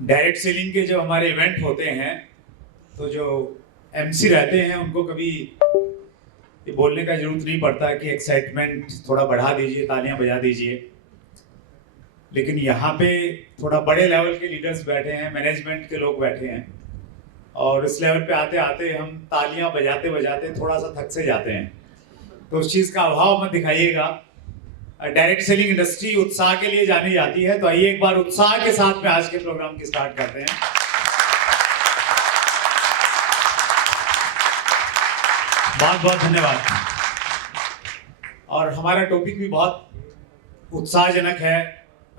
Direct selling के जब हमारे इवेंट होते हैं तो जो एमसी रहते हैं उनको कभी ये बोलने का जरूरत नहीं पड़ता कि एक्साइटमेंट थोड़ा बढ़ा दीजिए, तालियां बजा दीजिए। लेकिन यहाँ पे थोड़ा बड़े लेवल के लीडर्स बैठे हैं, मैनेजमेंट के लोग बैठे हैं, और इस लेवल पे आते आते हम तालियां बजाते बजाते थोड़ा सा थक से जाते हैं। तो उस चीज़ का अभाव मत दिखाइएगा। डायरेक्ट सेलिंग इंडस्ट्री उत्साह के लिए जानी जाती है, तो आइए एक बार उत्साह के साथ में आज के प्रोग्राम की स्टार्ट करते हैं। बहुत बहुत धन्यवाद। और हमारा टॉपिक भी बहुत उत्साहजनक है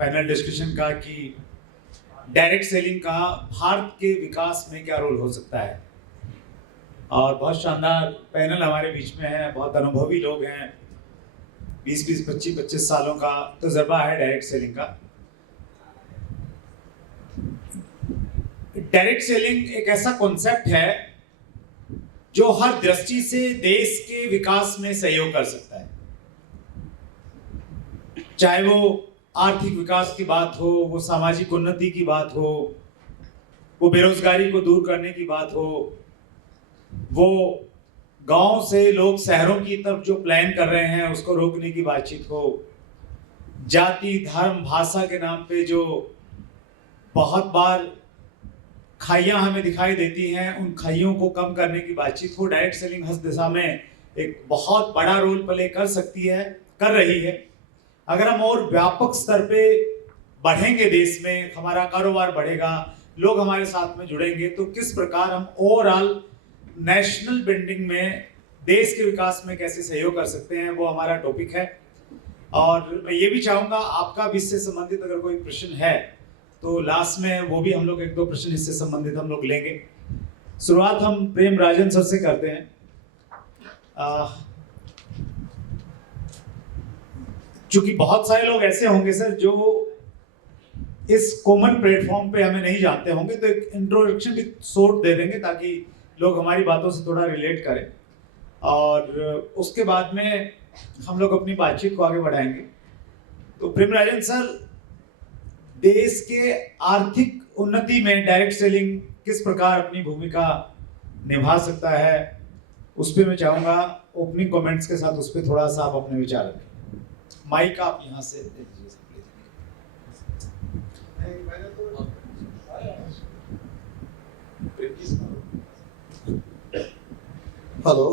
पैनल डिस्कशन का कि डायरेक्ट सेलिंग का भारत के विकास में क्या रोल हो सकता है। और बहुत शानदार पैनल हमारे बीच में है, बहुत अनुभवी लोग हैं, 20-20, 25-25 सालों का तजुर्बा है डायरेक्ट सेलिंग का। डायरेक्ट सेलिंग एक ऐसा कॉन्सेप्ट है जो हर दृष्टि से देश के विकास में सहयोग कर सकता है, चाहे वो आर्थिक विकास की बात हो, वो सामाजिक उन्नति की बात हो, वो बेरोजगारी को दूर करने की बात हो, वो गांव से लोग शहरों की तरफ जो प्लान कर रहे हैं उसको रोकने की बातचीत हो, जाति धर्म भाषा के नाम पे जो बहुत बार खाइयां हमें दिखाई देती हैं, उन खाइयों को कम करने की बातचीत हो। डायरेक्ट सेलिंग हर दिशा में एक बहुत बड़ा रोल प्ले कर सकती है, कर रही है। अगर हम और व्यापक स्तर पे बढ़ेंगे, देश में हमारा कारोबार बढ़ेगा, लोग हमारे साथ में जुड़ेंगे, तो किस प्रकार हम ओवरऑल नेशनल बिल्डिंग में देश के विकास में कैसे सहयोग कर सकते हैं, वो हमारा टॉपिक है। और मैं ये भी चाहूँगा आपका भी इससे संबंधित अगर कोई प्रश्न है तो लास्ट में वो भी हम लोग 1-2 प्रश्न इससे संबंधित हम लोग लेंगे। शुरुआत हम प्रेम राजन सर से करते हैं। चूंकि बहुत सारे लोग ऐसे होंगे सर जो इस कॉमन प्लेटफॉर्म पे हमें नहीं जानते होंगे, तो एक इंट्रोडक्शन की शॉर्ट दे देंगे ताकि लोग हमारी बातों से थोड़ा रिलेट करें, और उसके बाद में हम लोग अपनी बातचीत को आगे बढ़ाएंगे। तो प्रेमराजन सर, देश के आर्थिक उन्नति में डायरेक्ट सेलिंग किस प्रकार अपनी भूमिका निभा सकता है, उस पर मैं चाहूँगा ओपनिंग कमेंट्स के साथ उस पर थोड़ा सा आप अपने विचार रखें। माइक आप यहाँ से दे दीजिए। हेलो,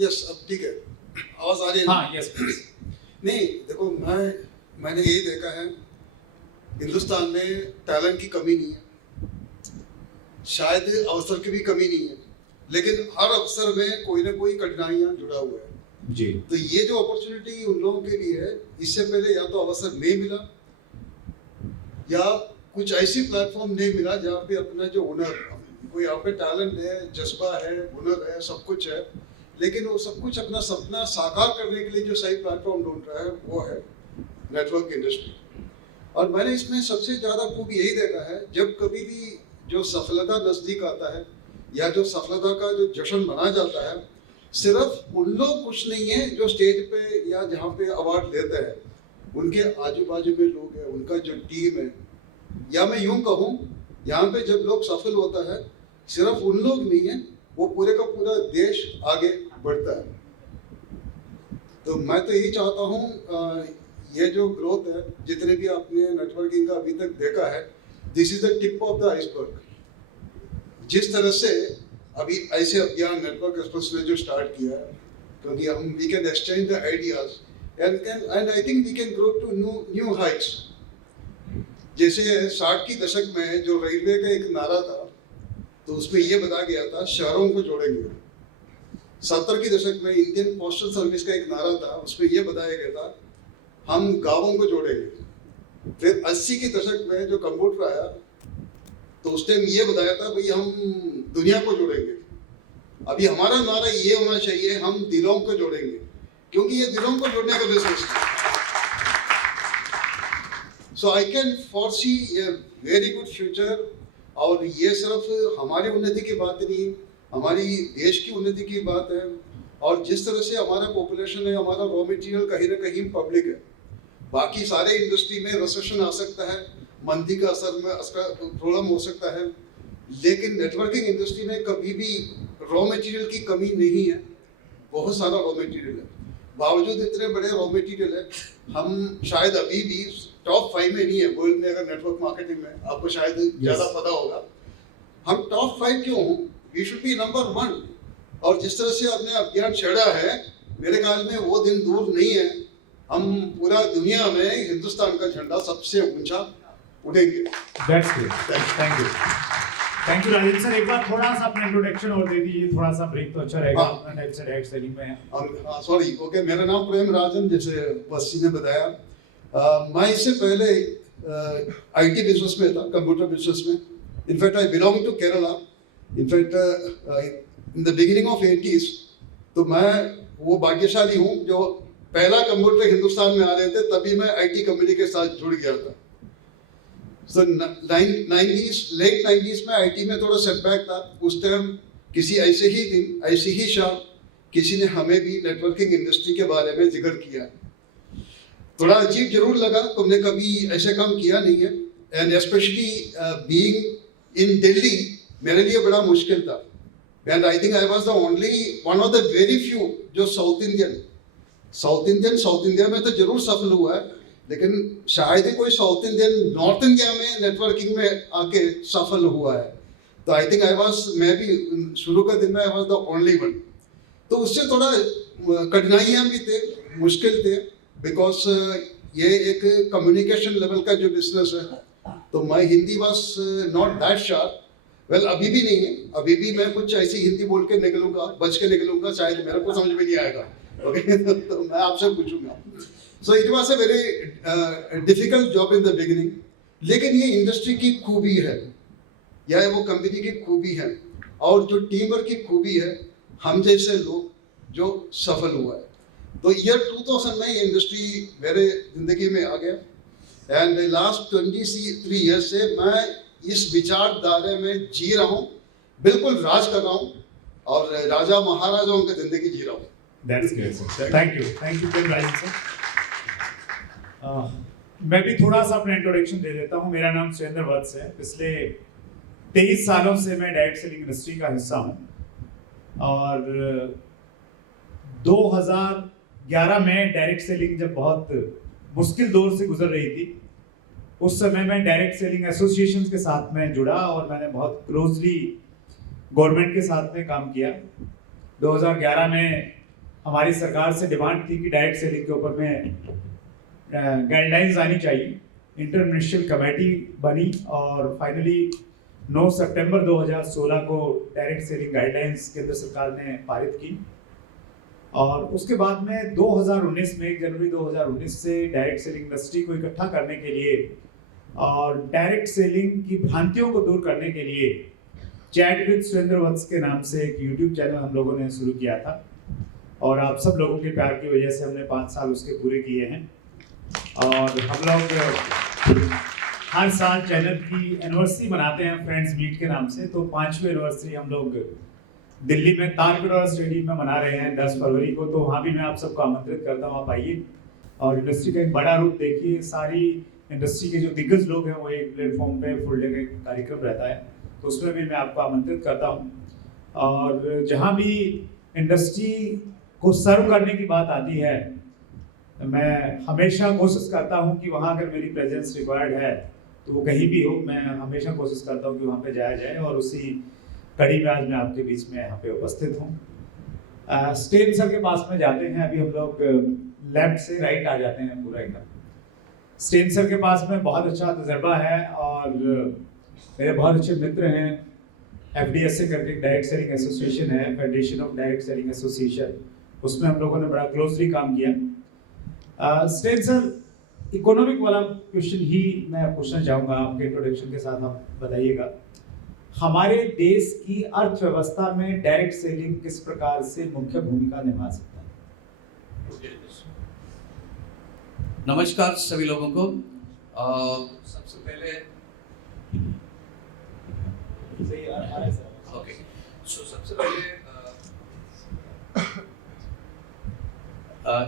यस, अब ठीक है, आवाज आ रही है? हाँ, यस प्लीज। नहीं, देखो, मैंने यही देखा है, हिंदुस्तान में टैलेंट की कमी नहीं है, शायद अवसर की भी कमी नहीं है, लेकिन हर अवसर में कोई ना कोई कठिनाइयां जुड़ा हुआ है जी। तो ये जो अपॉर्चुनिटी उन लोगों के लिए है, इससे पहले या तो अवसर नहीं मिला या कुछ ऐसी प्लेटफॉर्म नहीं मिला जहाँ पे अपना जो हुनर, कोई यहाँ पे टैलेंट है, जज्बा है, हुनर है, सब कुछ है, लेकिन वो सब कुछ अपना सपना साकार करने के लिए जो सही प्लेटफॉर्म ढूंढ रहा है वो है नेटवर्क इंडस्ट्री। और मैंने इसमें सबसे ज़्यादा खूब यही देखा है, जब कभी भी जो सफलता नज़दीक आता है या जो सफलता का जो जश्न मनाया जाता है, सिर्फ उन लोग कुछ नहीं है जो स्टेज पे या जहाँ पे अवार्ड लेते हैं, उनके आजू बाजू में लोग हैं, उनका जो टीम है, या मैं यूं कहूँ, यहाँ पे जब लोग सफल होता है, सिर्फ उन लोग नहीं है, वो पूरे का पूरा देश आगे बढ़ता है। तो मैं तो यही चाहता हूँ, ये जो ग्रोथ है, जितने भी आपने नेटवर्किंग का अभी तक देखा है, this is the tip of the iceberg. जिस तरह से अभी ऐसे अभियान नेटवर्क एक्सप्रेस ने जो स्टार्ट किया है, क्योंकि हम we can exchange the ideas and I think we can grow to new heights. जैसे 60 की दशक में जो रेलवे का एक नारा था, तो उसमें ये बताया गया था, शहरों को जोड़ेंगे। 70 की दशक में इंडियन पोस्टल सर्विस का एक नारा था, उसमें ये बताया गया था, हम गाँवों को जोड़ेंगे। फिर 80 की दशक में जो कंप्यूटर आया, तो उस टाइम ये बताया था, भाई हम दुनिया को जोड़ेंगे। अभी हमारा नारा ये होना चाहिए, हम दिलों को जोड़ेंगे, क्योंकि ये दिलों को जोड़ने का बिजनेस है। So I can foresee a very good future. और ये सिर्फ हमारी उन्नति की बात नहीं, हमारी देश की उन्नति की बात है। और जिस तरह से हमारा पॉपुलेशन है, हमारा रॉ मटेरियल कहीं ना कहीं पब्लिक है, बाकी सारे इंडस्ट्री में रिसेशन आ सकता है, मंदी का असर में उसका प्रॉब्लम हो सकता है, लेकिन नेटवर्किंग इंडस्ट्री में कभी भी रॉ मटेरियल की कमी नहीं है, बहुत सारा रॉ मटेरियल है। बावजूद इतने बड़े रॉ मटेरियल है, हम शायद अभी भी टॉप 5 में नहीं है वर्ल्ड में। अगर नेटवर्क मार्केटिंग में आपको शायद ज़्यादा पता होगा, हम टॉप 5 क्यों हों? We should be number 1। और जिस तरह से आपने अभियान छेड़ा है, मेरे ख्याल में वो दिन दूर नहीं है, हम पूरा दुनिया में हिंदुस्तान का झंडा सबसे ऊंचा उड़ेंगे। That's great. Thank you Rajendra sir. एक बार थोड़ा सा अपना इंट्रोडक्शन और दे दीजिए, थोड़ा सा ब्रेक तो अच्छा रहेगा। अपना टाइप से डायरेक्ट सेलिंग में है। हाँ सॉरी, ओके, मेरा नाम प्रेम राजन, जैसे वसी ने बताया। मैं इससे पहले आईटी बिजनेस में था, कंप्यूटर बिजनेस में। In fact I belong to Kerala. In fact in the beginning of 80s, तो मैं वो भाग्यशाली हूँ जो पहला कंप्यूटर हिंदुस्तान में आ रहे थे, तभी मैं आईटी कंपनी के साथ जुड़ गया था। सो 90s, लेट 90s में आईटी में थोड़ा सेटबैक था। उस टाइम किसी ऐसे ही दिन, ऐसी ही शाम, किसी ने हमें भी नेटवर्किंग इंडस्ट्री के बारे में जिक्र किया। थोड़ा अजीब जरूर लगा, तुमने कभी ऐसे काम किया नहीं है, and specially being in Delhi मेरे लिए बड़ा मुश्किल था। And I think I was the only one of the very few जो साउथ इंडिया में तो जरूर सफल हुआ है, लेकिन शायद ही कोई साउथ इंडियन नॉर्थ इंडिया में नेटवर्किंग में आके सफल हुआ है। तो आई थिंक मैं भी शुरू के दिन में I was the only one. तो उससे थोड़ा कठिनाइयाँ भी थे, मुश्किल थे, बिकॉज ये एक कम्युनिकेशन लेवल का जो बिजनेस है, तो मैं Hindi was not that sharp. Well, अभी भी नहीं है, अभी भी मैं कुछ ऐसी हिंदी बोल के निकलूंगा, बच के निकलूंगा, शायद मेरे को समझ में नहीं आएगा। ओके, तो मैं आपसे पूछूंगा। So it was a very difficult job in the beginning, लेकिन ये इंडस्ट्री की खूबी है, या वो कंपनी की खूबी है, और जो टीम वर्क की खूबी है, हम जैसे लोग जो सफल हुआ है। तो ईयर 2000 में ये इंडस्ट्री मेरे जिंदगी में आ गया, एंड लास्ट 23 ईयर्स से मैं इस विचारधारा में जी रहा हूँ, बिल्कुल राज कर रहा हूँ, और राजा महाराजाओं की जिंदगी जी रहा हूँ। That's great, sir. Thank you, Prem Rajan sir. मैं भी थोड़ा सा अपना इंट्रोडक्शन दे देता हूँ। मेरा नाम सुरेंद्र वत्स है। पिछले 23 सालों से मैं डायरेक्ट सेलिंग इंडस्ट्री का हिस्सा हूँ, और 2011 में डायरेक्ट सेलिंग जब बहुत मुश्किल दौर से गुजर रही थी, उस समय मैं डायरेक्ट सेलिंग एसोसिएशन के साथ में जुड़ा, और मैंने बहुत क्लोजली गवर्नमेंट के साथ में काम किया। 2011 में हमारी सरकार से डिमांड थी कि डायरेक्ट सेलिंग के ऊपर में गाइडलाइंस आनी चाहिए। इंटर मिनिस्ट्रियल कमेटी बनी, और फाइनली 9 सितंबर 2016 को डायरेक्ट सेलिंग गाइडलाइंस केंद्र सरकार ने पारित की। और उसके बाद में 2019 में 1 जनवरी 2019 से डायरेक्ट सेलिंग इंडस्ट्री को इकट्ठा करने के लिए और डायरेक्ट सेलिंग की भ्रांतियों को दूर करने के लिए चैट विद सुरेंद्र वत्स के नाम से एक यूट्यूब चैनल हम लोगों ने शुरू किया था, और आप सब लोगों के प्यार की वजह से हमने 5 साल उसके पूरे किए हैं। और हम लोग हर साल चैनल की एनिवर्सरी मनाते हैं फ्रेंड्स मीट के नाम से। तो 5वीं एनिवर्सरी हम लोग दिल्ली में तारकटोरा स्टेडियम में मना रहे हैं 10 फरवरी को। तो वहाँ भी मैं आप सबको आमंत्रित करता हूँ, आप आइए और इंडस्ट्री का एक बड़ा रूप देखिए। सारी इंडस्ट्री के जो दिग्गज लोग हैं वो एक प्लेटफॉर्म पे फुल डे का कार्यक्रम रहता है, तो उसमें भी मैं आपको आमंत्रित करता हूँ। और जहाँ भी इंडस्ट्री को सर्व करने की बात आती है, मैं हमेशा कोशिश करता हूँ कि वहाँ अगर मेरी प्रेजेंस रिक्वायर्ड है तो वो कहीं भी हो, मैं हमेशा कोशिश करता हूँ कि वहाँ पे जाया जाए। और उसी कड़ी में आज मैं आपके बीच में यहाँ पे उपस्थित हूँ। स्टेन सर के पास में जाते हैं, अभी हम लोग लेफ्ट से राइट आ जाते हैं पूरा एकदम। स्टेन सर के पास में बहुत अच्छा तजर्बा है और मेरे बहुत अच्छे मित्र हैं। FDSA करके डायरेक्ट सेलिंग एसोसिएशन है, federation of direct selling association, उसमें हम लोगों ने बड़ा क्लोजली काम किया। स्टेन सर, इकोनॉमिक वाला क्वेश्चन ही मैं पूछना चाहूँगा आपके इंट्रोडक्शन के साथ। आप बताइएगा हमारे देश की अर्थव्यवस्था में डायरेक्ट सेलिंग किस प्रकार से मुख्य भूमिका निभा सकता है? नमस्कार सभी लोगों को। सबसे पहले सबसे पहले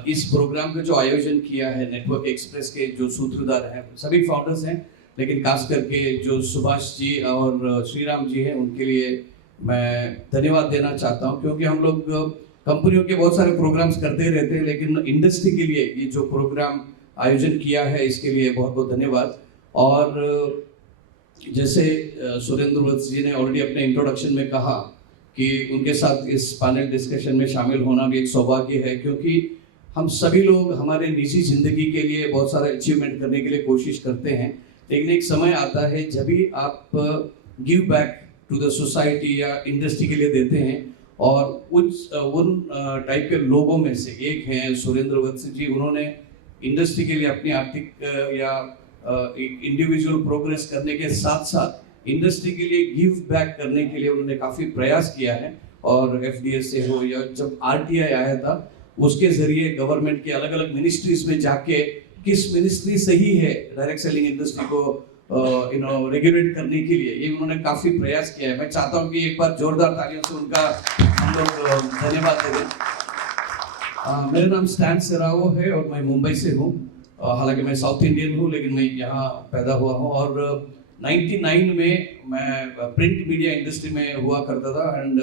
इस प्रोग्राम का जो आयोजन किया है नेटवर्क एक्सप्रेस के जो सूत्रधार हैं, सभी फाउंडर्स हैं, लेकिन खास करके जो सुभाष जी और श्रीराम जी हैं उनके लिए मैं धन्यवाद देना चाहता हूं, क्योंकि हम लोग कंपनियों के बहुत सारे प्रोग्राम्स करते रहते हैं, लेकिन इंडस्ट्री के लिए ये जो प्रोग्राम आयोजन किया है इसके लिए बहुत बहुत धन्यवाद। और जैसे सुरेंद्र वत्स जी ने ऑलरेडी अपने इंट्रोडक्शन में कहा कि उनके साथ इस पैनल डिस्कशन में शामिल होना भी एक सौभाग्य है, क्योंकि हम सभी लोग हमारे निजी जिंदगी के लिए बहुत सारा अचीवमेंट करने के लिए कोशिश करते हैं, लेकिन एक समय आता है जब भी आप give back to the society या इंडस्ट्री के लिए देते हैं। और उन टाइप के लोगों में से एक हैं सुरेंद्र वत्स जी। उन्होंने इंडस्ट्री के लिए अपनी आर्थिक या इंडिविजुअल प्रोग्रेस करने के साथ साथ इंडस्ट्री के लिए गिव बैक करने के लिए उन्होंने काफ़ी प्रयास किया है। और एफडीएस से हो या जब आरटीआई आया था उसके जरिए गवर्नमेंट के अलग अलग मिनिस्ट्रीज में जाके किस मिनिस्ट्री सही है डायरेक्ट सेलिंग इंडस्ट्री को रेगुलेट करने के लिए, ये उन्होंने काफ़ी प्रयास किया है। मैं चाहता हूँ कि एक बार जोरदार तालियों से उनका हम लोग धन्यवाद दें। मेरा नाम स्टैन सेरावो है और मैं मुंबई से हूँ। हालांकि मैं साउथ इंडियन हूँ, लेकिन मैं यहाँ पैदा हुआ हूँ। और 99 में मैं प्रिंट मीडिया इंडस्ट्री में हुआ करता था एंड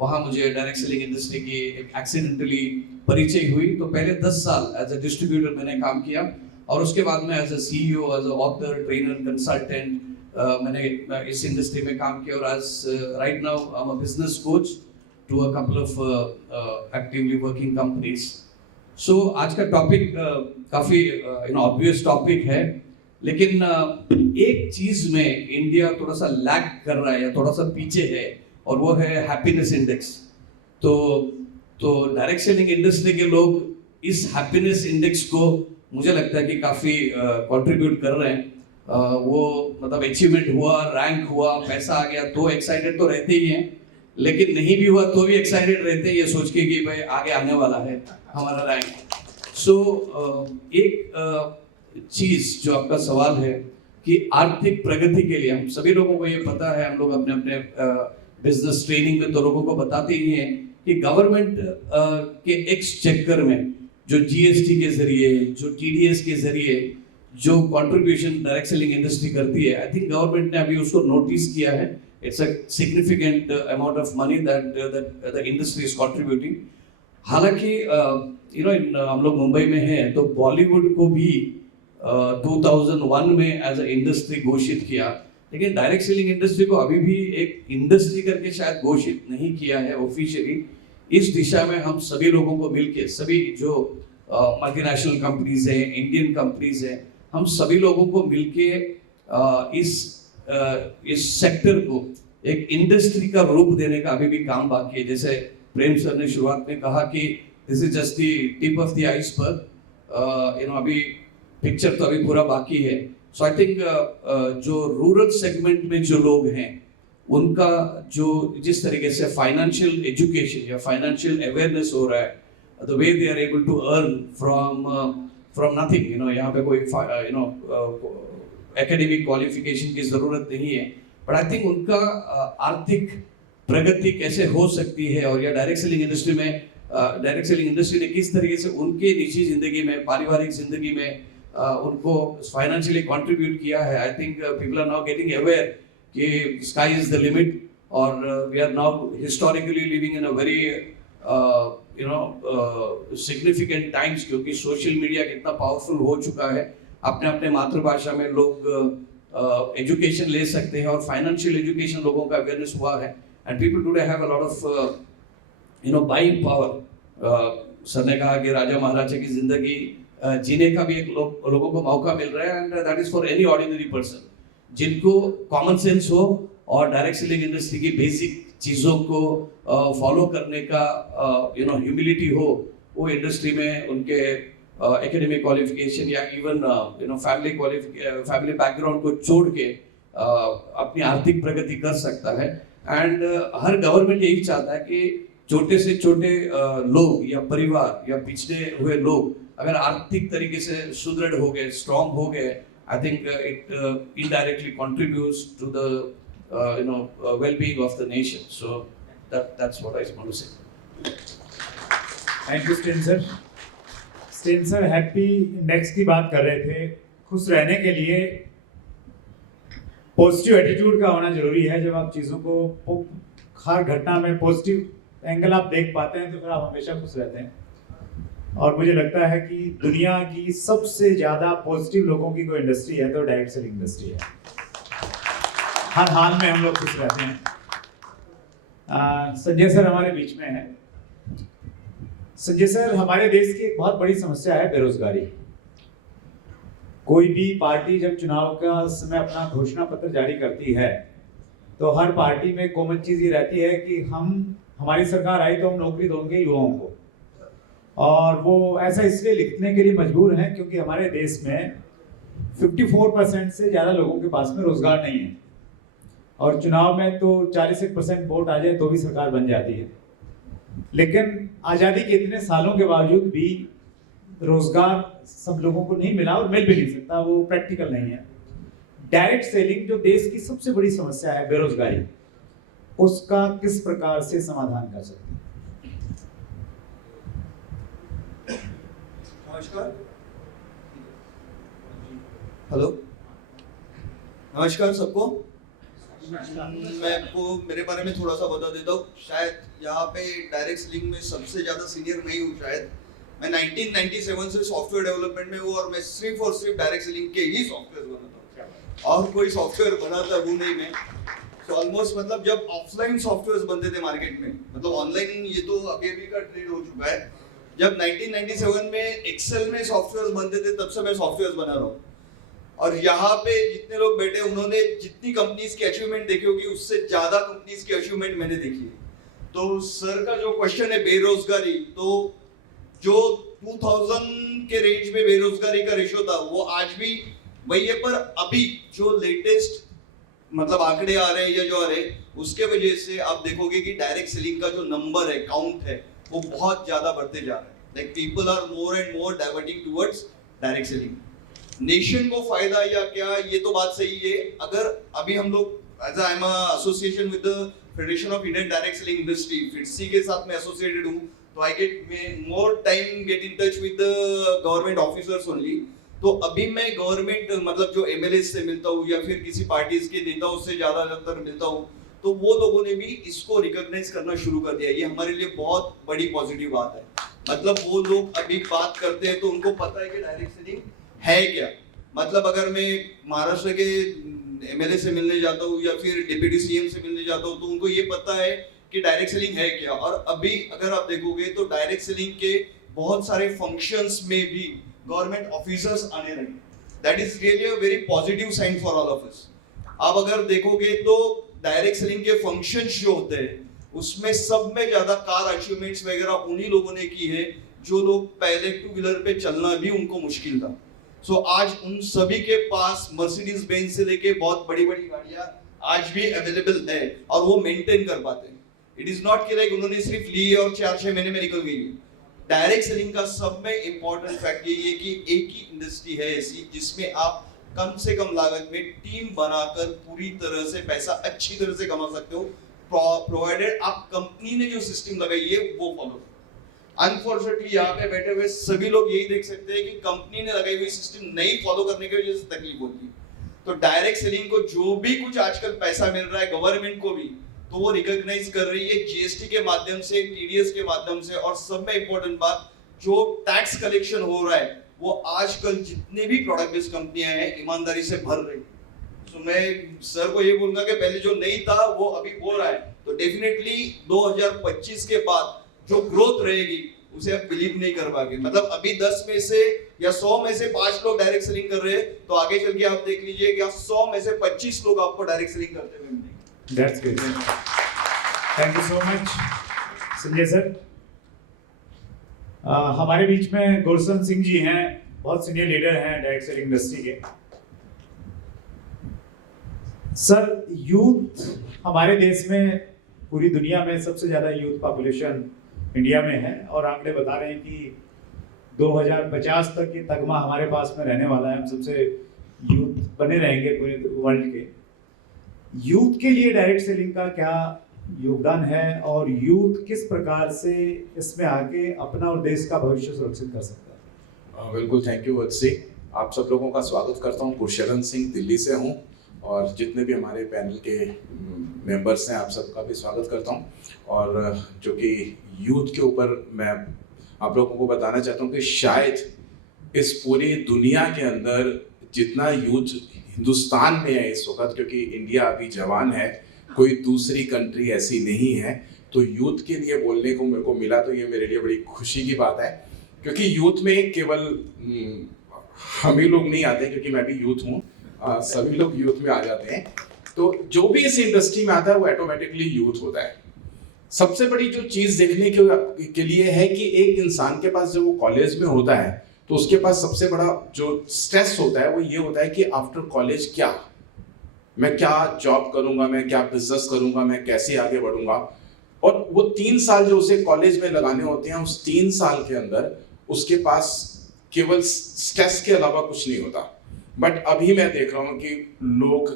वहाँ मुझे डायरेक्ट सेलिंग इंडस्ट्री की एक एक्सीडेंटली परिचय हुई। तो पहले 10 साल एज अ डिस्ट्रीब्यूटर मैंने काम किया और उसके बाद में as a CEO, as a author, trainer, consultant मैंने इस इंडस्ट्री में काम किया। और आज right now I am a business coach to a couple of actively working companies. So आज का टॉपिक काफ़ी ऑब्वियस टॉपिक है, लेकिन एक चीज़ में इंडिया थोड़ा सा लैग कर रहा है या थोड़ा सा पीछे है, और वो है हैप्पीनेस इंडेक्स। तो डायरेक्ट सेलिंग इंडस्ट्री के लोग इस हैप्पीनेस इंडेक्स को मुझे लगता है कि काफ़ी कंट्रीब्यूट कर रहे हैं। वो मतलब अचीवमेंट हुआ, रैंक हुआ, पैसा आ गया तो एक्साइटेड तो रहते ही हैं, लेकिन नहीं भी हुआ तो भी एक्साइटेड रहते हैं ये सोच के कि भाई आगे आने वाला है हमारा रैंक। सो एक चीज़ जो आपका सवाल है कि आर्थिक प्रगति के लिए हम सभी लोगों को ये पता है, हम लोग अपने अपने बिजनेस ट्रेनिंग में तो लोगों को बताते ही हैं कि गवर्नमेंट के एक्सचेकर में जो जीएसटी के जरिए, जो टीडीएस के जरिए जो कंट्रीब्यूशन डायरेक्ट सेलिंग इंडस्ट्री करती है, आई थिंक गवर्नमेंट ने अभी उसको नोटिस किया है। It's a significant amount of money that the industry is contributing. हालांकि हम लोग मुंबई में हैं तो बॉलीवुड को भी 2001 में एज अ इंडस्ट्री घोषित किया, लेकिन डायरेक्ट सेलिंग इंडस्ट्री को अभी भी एक इंडस्ट्री करके शायद घोषित नहीं किया है ऑफिशियली। इस दिशा में हम सभी लोगों को मिलके, सभी जो मल्टीनेशनल कंपनीज हैं, इंडियन कंपनीज हैं, हम सभी लोगों को मिलके इस सेक्टर को एक इंडस्ट्री का रूप देने का अभी भी काम बाकी है। जैसे प्रेम सर ने शुरुआत में कहा कि this is just the tip of the iceberg, अभी पिक्चर तो अभी पूरा बाकी है। सो आई थिंक जो रूरल सेगमेंट में जो लोग हैं उनका जो जिस तरीके से फाइनेंशियल एजुकेशन या फाइनेंशियल अवेयरनेस हो रहा है, the way they are able to earn from nothing, यहाँ पे कोई एकेडमिक क्वालिफिकेशन की ज़रूरत नहीं है, बट आई थिंक उनका आर्थिक प्रगति कैसे हो सकती है और या डायरेक्ट सेलिंग इंडस्ट्री में डायरेक्ट सेलिंग इंडस्ट्री ने किस तरीके से उनके निजी जिंदगी में, पारिवारिक जिंदगी में उनको फाइनेंशियली कंट्रीब्यूट किया है। I think people are now getting aware कि स्काई इज द लिमिट, और we are now historically living in a very significant times, क्योंकि सोशल मीडिया कितना पावरफुल हो चुका है। अपने अपने मातृभाषा में लोग एजुकेशन ले सकते हैं और फाइनेंशियल एजुकेशन लोगों का अवेयरनेस हुआ है, and people today have a lot of buying power. Sir ने कहा कि राजा महाराजा की जिंदगी जीने का भी एक लोगों को मौका मिल रहा है, and that is for any ordinary person जिनको कॉमन सेंस हो और डायरेक्ट सेलिंग इंडस्ट्री की बेसिक चीज़ों को फॉलो करने का ह्यूमिलिटी हो। वो इंडस्ट्री में उनके एकेडमिक क्वालिफिकेशन या इवन फैमिली बैकग्राउंड को छोड़ के अपनी आर्थिक प्रगति कर सकता है। एंड हर गवर्नमेंट यही चाहता है कि छोटे से छोटे लोग या परिवार या पिछड़े हुए लोग अगर आर्थिक तरीके से सुदृढ़ हो गए, स्ट्रॉन्ग हो गए, I think it indirectly contributes to the well-being of the nation. So that's what I want to say. Thank you स्टेन सर। स्टेन सर हैप्पी इंडेक्स की बात कर रहे थे। खुश रहने के लिए पॉजिटिव एटीट्यूड का होना जरूरी है। जब आप चीज़ों को हर घटना में पॉजिटिव एंगल आप देख पाते हैं तो फिर आप हमेशा खुश रहते हैं। और मुझे लगता है कि दुनिया की सबसे ज़्यादा पॉजिटिव लोगों की कोई इंडस्ट्री है तो डायरेक्ट सेलिंग इंडस्ट्री है। हर हाल में हम लोग खुश रहते हैं। संजय सर हमारे बीच में है। संजय सर, हमारे देश की एक बहुत बड़ी समस्या है बेरोजगारी। कोई भी पार्टी जब चुनाव का समय अपना घोषणा पत्र जारी करती है तो हर पार्टी में कॉमन चीज ये रहती है कि हमारी सरकार आई तो हम नौकरी देंगे युवाओं को। और वो ऐसा इसलिए लिखने के लिए मजबूर हैं क्योंकि हमारे देश में 54% से ज़्यादा लोगों के पास में रोजगार नहीं है। और चुनाव में तो 40% वोट आ जाए तो भी सरकार बन जाती है। लेकिन आज़ादी के इतने सालों के बावजूद भी रोजगार सब लोगों को नहीं मिला और मिल भी नहीं सकता, वो प्रैक्टिकल नहीं है। डायरेक्ट सेलिंग जो देश की सबसे बड़ी समस्या है बेरोजगारी, उसका किस प्रकार से समाधान कर सकते हैं? नमस्कार। हेलो, नमस्कार सबको। मैं आपको मेरे बारे में थोड़ा सा बता देता हूँ। शायद यहाँ पे डायरेक्ट सेलिंग में सबसे ज़्यादा सीनियर मैं ही हूँ। शायद मैं 1997 से सॉफ्टवेयर डेवलपमेंट में हूँ और मैं सिर्फ और सिर्फ डायरेक्ट सेलिंग के ही सॉफ्टवेयर बनाता हूँ और कोई सॉफ्टवेयर बनाता हूँ नहीं मैं। तो ऑलमोस्ट मतलब जब ऑफलाइन सॉफ्टवेयर बनते थे मार्केट में, मतलब ऑनलाइन ये तो अभी अभी का ट्रेंड हो चुका है। जब 1997 में एक्सेल में सॉफ्टवेयर बनते थे तब से मैं सॉफ्टवेयर बना रहा हूँ। और यहाँ पे जितने लोग बैठे उन्होंने जितनी कंपनीज की अचीवमेंट देखी होगी उससे ज्यादा कंपनीज की अचीवमेंट मैंने देखी है। तो सर का जो क्वेश्चन है बेरोजगारी, तो जो 2000 के रेंज में बेरोजगारी का रेशो था वो आज भी वही है, पर अभी जो लेटेस्ट मतलब आंकड़े आ रहे हैं या जो आ रहे हैं उसके वजह से आप देखोगे कि डायरेक्ट सेलिंग का जो नंबर है, काउंट है, वो बहुत ज्यादा बढ़ते जा रहा है। Like people are more and more diverting towards direct selling. Nation को फायदा या क्या, ये तो बात सही है। अगर अभी हम लोग as I am association with the federation of Indian direct selling industry, FIDSI के साथ मैं एसोसिएटेड हूँ, तो I get more time get in touch with the government officers only. तो अभी मैं गवर्नमेंट मतलब जो एमएलए से मिलता हूँ या फिर किसी पार्टीज के नेताओं से ज्यादातर मिलता हूँ, तो वो लोगों ने भी इसको रिकॉग्नाइज करना शुरू कर दिया। ये हमारे लिए बहुत बड़ी पॉजिटिव बात है। मतलब वो लोग अभी बात करते हैं तो उनको पता है कि डायरेक्ट सेलिंग है क्या। मतलब अगर मैं महाराष्ट्र के एमएलए से मिलने जाता हूँ या फिर डिप्टी सीएम से मिलने जाता हूँ तो उनको ये पता है कि डायरेक्ट सेलिंग है क्या। और अभी अगर आप देखोगे तो डायरेक्ट सेलिंग के बहुत सारे फंक्शंस में भी गवर्नमेंट ऑफिसर्स आने लगे। That is really a very positive sign for all of us. आप अगर देखोगे तो डायरेक्ट सेलिंग के फंक्शंस जो होते हैं उसमें सब में ज्यादा कार अचीवमेंट्स वगैरह उन्हीं लोगों ने की है जो लोग पहले टू व्हीलर पे चलना भी उनको मुश्किल था। सो आज उन सभी के पास मर्सिडीज बेंज से लेके बहुत बड़ी बड़ी गाड़ियां आज भी अवेलेबल है और वो मेंटेन कर पाते हैं। इट इज नॉट कि लाइक उन्होंने सिर्फ ली और 4-6 महीने में निकल गई है। डायरेक्ट सेलिंग का सब में इंपॉर्टेंट फैक्ट ये कि एक ही इंडस्ट्री है ऐसी जिसमें आप कम से कम लागत में टीम बनाकर पूरी तरह से पैसा अच्छी तरह से कमा सकते हो, प्रोवाइडेड आप कंपनी ने जो सिस्टम लगाई है वो फॉलो। अनफॉर्चुनेटली यहाँ पे बैठे हुए सभी लोग यही देख सकते हैं कि कंपनी ने लगाई हुई सिस्टम नहीं फॉलो करने की वजह से तकलीफ होती है। तो डायरेक्ट सेलिंग को जो भी कुछ आजकल पैसा मिल रहा है गवर्नमेंट को भी, तो वो रिकॉग्नाइज कर रही है जीएसटी के माध्यम से, टीडीएस के माध्यम से, और सब में इंपॉर्टेंट बात जो टैक्स कलेक्शन हो रहा है वो आजकल जितने भी प्रोडक्ट बेस्ड कंपनियां हैं ईमानदारी से भर रही है। तो मैं सर को ये बोलूंगा कि पहले जो नहीं था वो अभी हो रहा है। तो डेफिनेटली 2025 के बाद जो ग्रोथ रहेगी उसे आप बिलीव नहीं कर पाओगे। मतलब अभी 10 में से या 100 में से 5 लोग डायरेक्ट सेलिंग कर रहे हैं, तो आगे चल के आप देख लीजिए कि 100 में से 25 लोग आपको डायरेक्ट सेलिंग करते हुए मिलेंगे। That's good, thank you so much Sanjay sir. हमारे बीच में गुरसन सिंह जी हैं, बहुत सीनियर लीडर हैं डायरेक्ट सेलिंग इंडस्ट्री के। सर, यूथ हमारे देश में, पूरी दुनिया में सबसे ज्यादा यूथ पॉपुलेशन इंडिया में है और आंकड़े बता रहे हैं कि 2050 तक ये तगमा हमारे पास में रहने वाला है। हम सबसे यूथ बने रहेंगे पूरे वर्ल्ड के। यूथ के लिए डायरेक्ट सेलिंग का क्या योगदान है और यूथ किस प्रकार से इसमें आके अपना और देश का भविष्य सुरक्षित कर सकता है? बिल्कुल, थैंक यू वत्सी। आप सब लोगों का स्वागत करता हूँ। गुरशरण सिंह दिल्ली से हूँ और जितने भी हमारे पैनल के मेंबर्स हैं, आप सबका भी स्वागत करता हूं। और जो कि यूथ के ऊपर मैं आप लोगों को बताना चाहता हूं कि शायद इस पूरी दुनिया के अंदर जितना यूथ हिंदुस्तान में है इस वक्त, क्योंकि इंडिया अभी जवान है, कोई दूसरी कंट्री ऐसी नहीं है, तो यूथ के लिए बोलने को मेरे को मिला तो ये मेरे लिए बड़ी खुशी की बात है। क्योंकि यूथ में केवल हम ही लोग नहीं आते, क्योंकि मैं भी यूथ हूँ, सभी लोग यूथ में आ जाते हैं। तो जो भी इस इंडस्ट्री में आता है वो ऑटोमेटिकली यूथ होता है। सबसे बड़ी जो चीज़ देखने के लिए है कि एक इंसान के पास जब वो कॉलेज में होता है तो उसके पास सबसे बड़ा जो स्ट्रेस होता है वो ये होता है कि आफ्टर कॉलेज क्या, मैं क्या जॉब करूंगा, मैं क्या बिजनेस करूंगा, मैं कैसे आगे बढ़ूंगा। और वो 3 साल जो उसे कॉलेज में लगाने होते हैं, उस 3 साल के अंदर उसके पास केवल स्ट्रेस के अलावा कुछ नहीं होता। बट अभी मैं देख रहा हूँ कि लोग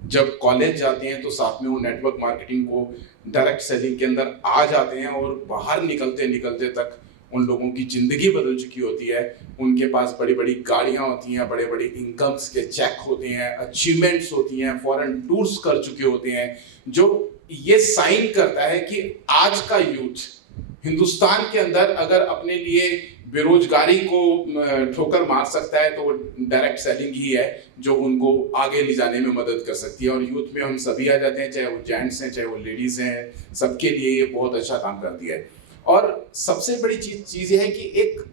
जब कॉलेज जाते हैं तो साथ में वो नेटवर्क मार्केटिंग को, डायरेक्ट सेलिंग के अंदर आ जाते हैं और बाहर निकलते निकलते तक उन लोगों की ज़िंदगी बदल चुकी होती है। उनके पास बड़ी बड़ी गाड़ियाँ होती हैं, बड़े बड़े इनकम्स के चेक होते हैं, अचीवमेंट्स होती हैं, फॉरेन टूर्स कर चुके होते हैं, जो ये साइन करता है कि आज का यूथ हिंदुस्तान के अंदर अगर अपने लिए बेरोजगारी को ठोकर मार सकता है तो वो डायरेक्ट सेलिंग ही है जो उनको आगे ले जाने में मदद कर सकती है। और यूथ में हम सभी आ जाते हैं, चाहे वो जेंट्स हैं चाहे वो लेडीज़ हैं, सबके लिए ये बहुत अच्छा काम करती है। और सबसे बड़ी चीज़ ये है कि एक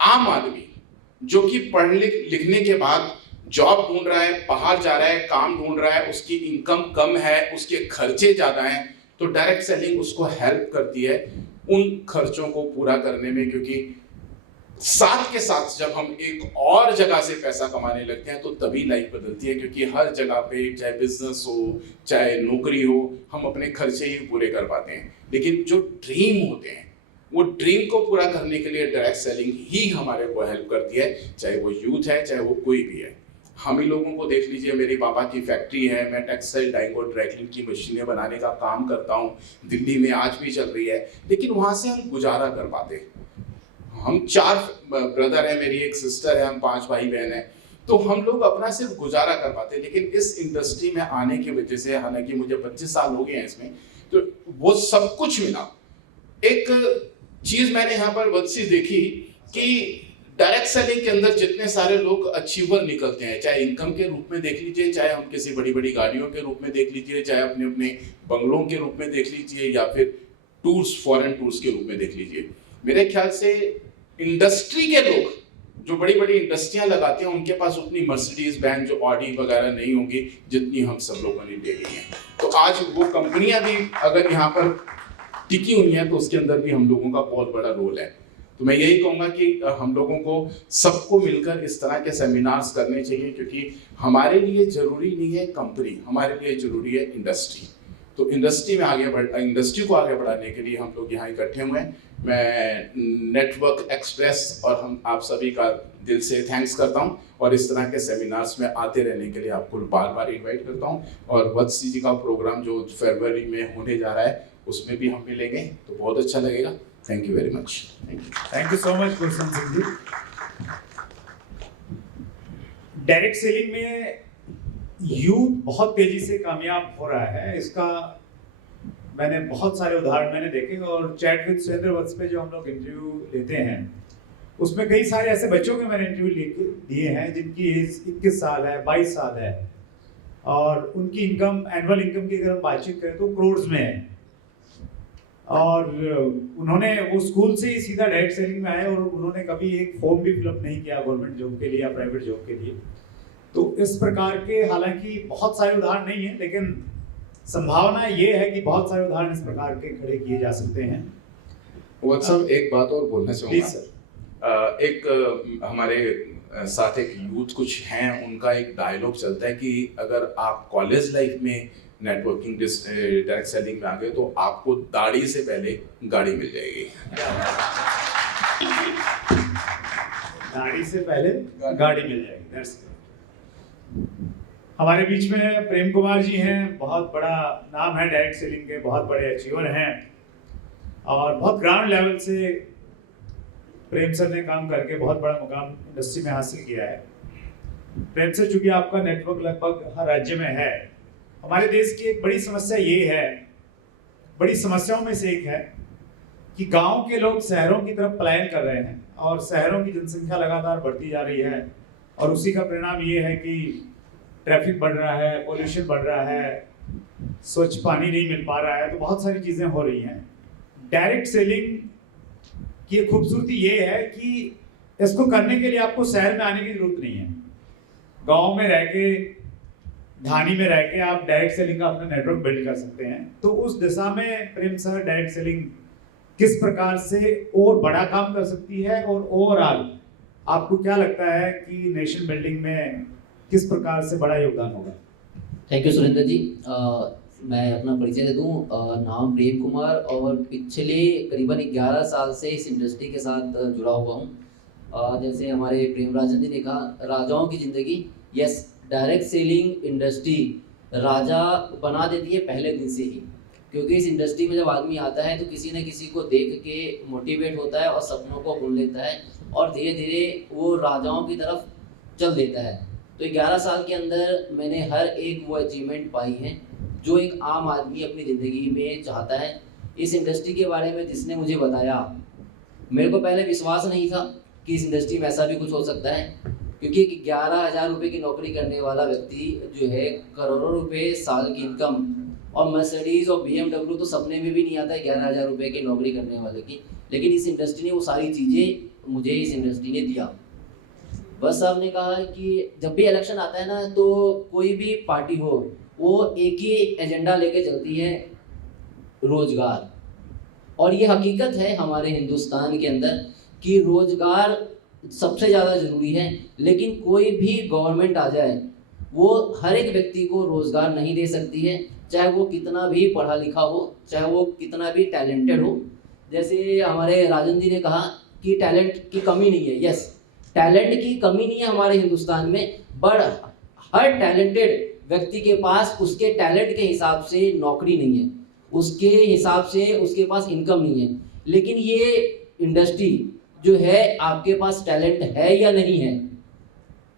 आम आदमी जो कि पढ़ लिखने के बाद जॉब ढूंढ रहा है, बाहर जा रहा है, काम ढूंढ रहा है, उसकी इनकम कम है, उसके खर्चे ज़्यादा हैं, तो डायरेक्ट सेलिंग उसको हेल्प करती है उन खर्चों को पूरा करने में। क्योंकि साथ के साथ जब हम एक और जगह से पैसा कमाने लगते हैं तो तभी लाइफ बदलती है। क्योंकि हर जगह पे चाहे बिजनेस हो चाहे नौकरी हो, हम अपने खर्चे ही पूरे कर पाते हैं, लेकिन जो ड्रीम होते हैं वो ड्रीम को पूरा करने के लिए डायरेक्ट सेलिंग ही हमारे को हेल्प करती है, चाहे वो यूथ है चाहे वो कोई भी है। हम ही लोगों को देख लीजिए, मेरे पापा की फैक्ट्री है, मैं टेक्सटाइल डाइंग और ड्राइक्लिंग की मशीनें बनाने का काम करता हूँ, दिल्ली में आज भी चल रही है, लेकिन वहाँ से हम गुजारा कर पाते। हम 4 ब्रदर हैं, मेरी एक सिस्टर है, हम 5 भाई बहन हैं, तो हम लोग अपना सिर्फ गुजारा कर पाते। लेकिन इस इंडस्ट्री में आने की वजह से, हालांकि मुझे 25 साल हो गए हैं इसमें, तो वो सब कुछ मिला। एक चीज़ मैंने यहाँ पर वत्सी देखी कि डायरेक्ट सेलिंग के अंदर जितने सारे लोग अचीवर निकलते हैं, चाहे इनकम के रूप में देख लीजिए, चाहे हम किसी बड़ी बड़ी गाड़ियों के रूप में देख लीजिए, चाहे अपने अपने बंगलों के रूप में देख लीजिए, या फिर टूर्स, फॉरेन टूर्स के रूप में देख लीजिए। मेरे ख्याल से इंडस्ट्री के लोग जो बड़ी बड़ी इंडस्ट्रियां लगाते हैं उनके पास उतनी मर्सिडीज बैंड, जो ऑडी वगैरह नहीं होंगी जितनी हम सब लोगों ने ले ली है। तो आज वो कंपनियां भी अगर यहाँ पर टिकी हुई हैं तो उसके अंदर भी हम लोगों का बहुत बड़ा रोल है। तो मैं यही कहूँगा कि हम लोगों को सबको मिलकर इस तरह के सेमिनार्स करने चाहिए, क्योंकि हमारे लिए ज़रूरी नहीं है कंपनी, हमारे लिए ज़रूरी है इंडस्ट्री। तो इंडस्ट्री को आगे बढ़ाने के लिए हम लोग यहाँ इकट्ठे हुए हैं। मैं नेटवर्क एक्सप्रेस और हम आप सभी का दिल से थैंक्स करता हूँ, और इस तरह के सेमिनार्स में आते रहने के लिए आपको बार बार इनवाइट करता हूँ। और वत्सी जी का प्रोग्राम जो फरवरी में होने जा रहा है उसमें भी हम मिलेंगे तो बहुत अच्छा लगेगा। Thank you very much. Thank you so much Gursan Singh ji. Direct selling में यूथ बहुत तेजी से कामयाब हो रहा है, इसका मैंने बहुत सारे उदाहरण मैंने देखे। और चैट विद सुरेंद्र वत्स पे जो हम लोग इंटरव्यू लेते हैं उसमें कई सारे ऐसे बच्चों के मैंने इंटरव्यू दिए हैं जिनकी एज 21 साल है, 22 साल है, और उनकी इनकम, एनुअल इनकम की अगर हम बातचीत करें तो करोड़ में है। और उन्होंने वो स्कूल से ही सीधा डायरेक्ट सेलिंग में आए और उन्होंने कभी एक फॉर्म भी फिलअप नहीं किया गवर्नमेंट जॉब के लिए या प्राइवेट जॉब के लिए। तो इस प्रकार के हालांकि बहुत सारे उदाहरण नहीं है, लेकिन संभावना ये है कि बहुत सारे उदाहरण इस प्रकार के खड़े किए जा सकते हैं। वत्सव, एक बात और बोलना चाहूँगा सर। एक हमारे साथ एक यूथ कुछ हैं, उनका एक डायलॉग चलता है कि अगर आप कॉलेज लाइफ में नेटवर्किंग डायरेक्ट सेलिंग में आ गए तो आपको दाढ़ी से पहले गाड़ी मिल जाएगी। दाढ़ी से पहले गाड़ी मिल जाएगी। हमारे बीच में प्रेम कुमार जी हैं, बहुत बड़ा नाम है डायरेक्ट सेलिंग के, बहुत बड़े अचीवर हैं और बहुत ग्राउंड लेवल से प्रेम सर ने काम करके बहुत बड़ा मुकाम इंडस्ट्री में हासिल किया है। प्रेम सर, चूंकि आपका नेटवर्क लगभग हर राज्य में है, हमारे देश की एक बड़ी समस्या ये है, बड़ी समस्याओं में से एक है कि गांव के लोग शहरों की तरफ पलायन कर रहे हैं और शहरों की जनसंख्या लगातार बढ़ती जा रही है और उसी का परिणाम ये है कि ट्रैफिक बढ़ रहा है, पोल्यूशन बढ़ रहा है, स्वच्छ पानी नहीं मिल पा रहा है, तो बहुत सारी चीज़ें हो रही हैं। डायरेक्ट सेलिंग की खूबसूरती ये है कि इसको करने के लिए आपको शहर में आने की जरूरत नहीं है। गांव में रह के, धानी में रह के आप डायरेक्ट सेलिंग का अपना नेटवर्क बिल्ड कर सकते हैं। तो उस दिशा में प्रेम सर, डायरेक्ट सेलिंग किस प्रकार से और बड़ा काम कर सकती है और ओवरऑल आपको क्या लगता है कि नेशन बिल्डिंग में किस प्रकार से बड़ा योगदान होगा? थैंक यू सुरेंद्र जी। मैं अपना परिचय दे दूँ। नाम प्रेम कुमार और पिछले करीबन 11 साल से इस इंडस्ट्री के साथ जुड़ा हुआ हूँ। जैसे हमारे प्रेम राजन जी ने कहा, राजाओं की ज़िंदगी, यस, डायरेक्ट सेलिंग इंडस्ट्री राजा बना देती है पहले दिन से ही। क्योंकि इस इंडस्ट्री में जब आदमी आता है तो किसी न किसी को देख के मोटिवेट होता है और सपनों को बुन लेता है और धीरे धीरे वो राजाओं की तरफ चल देता है। तो 11 साल के अंदर मैंने हर एक वो अचीवमेंट पाई हैं जो एक आम आदमी अपनी ज़िंदगी में चाहता है। इस इंडस्ट्री के बारे में जिसने मुझे बताया, मेरे को पहले विश्वास नहीं था कि इस इंडस्ट्री में ऐसा भी कुछ हो सकता है, क्योंकि 11,000 रुपये की नौकरी करने वाला व्यक्ति जो है करोड़ों रुपए साल की इनकम और मर्सिडीज और BMW तो सपने में भी नहीं आता है 11,000 रुपये की नौकरी करने वाले की। लेकिन इस इंडस्ट्री ने वो सारी चीज़ें मुझे इस इंडस्ट्री ने दिया। बस साहब ने कहा कि जब भी इलेक्शन आता है ना, तो कोई भी पार्टी हो वो एक ही एजेंडा लेके चलती है, रोजगार। और ये हकीकत है हमारे हिंदुस्तान के अंदर कि रोजगार सबसे ज़्यादा ज़रूरी है। लेकिन कोई भी गवर्नमेंट आ जाए वो हर एक व्यक्ति को रोज़गार नहीं दे सकती है, चाहे वो कितना भी पढ़ा लिखा हो, चाहे वो कितना भी टैलेंटेड हो। जैसे हमारे राजन जी ने कहा कि टैलेंट की कमी नहीं है। यस, टैलेंट की कमी नहीं है हमारे हिंदुस्तान में, बट हर टैलेंटेड व्यक्ति के पास उसके टैलेंट के हिसाब से नौकरी नहीं है, उसके हिसाब से उसके पास इनकम नहीं है। लेकिन ये इंडस्ट्री जो है, आपके पास टैलेंट है या नहीं है,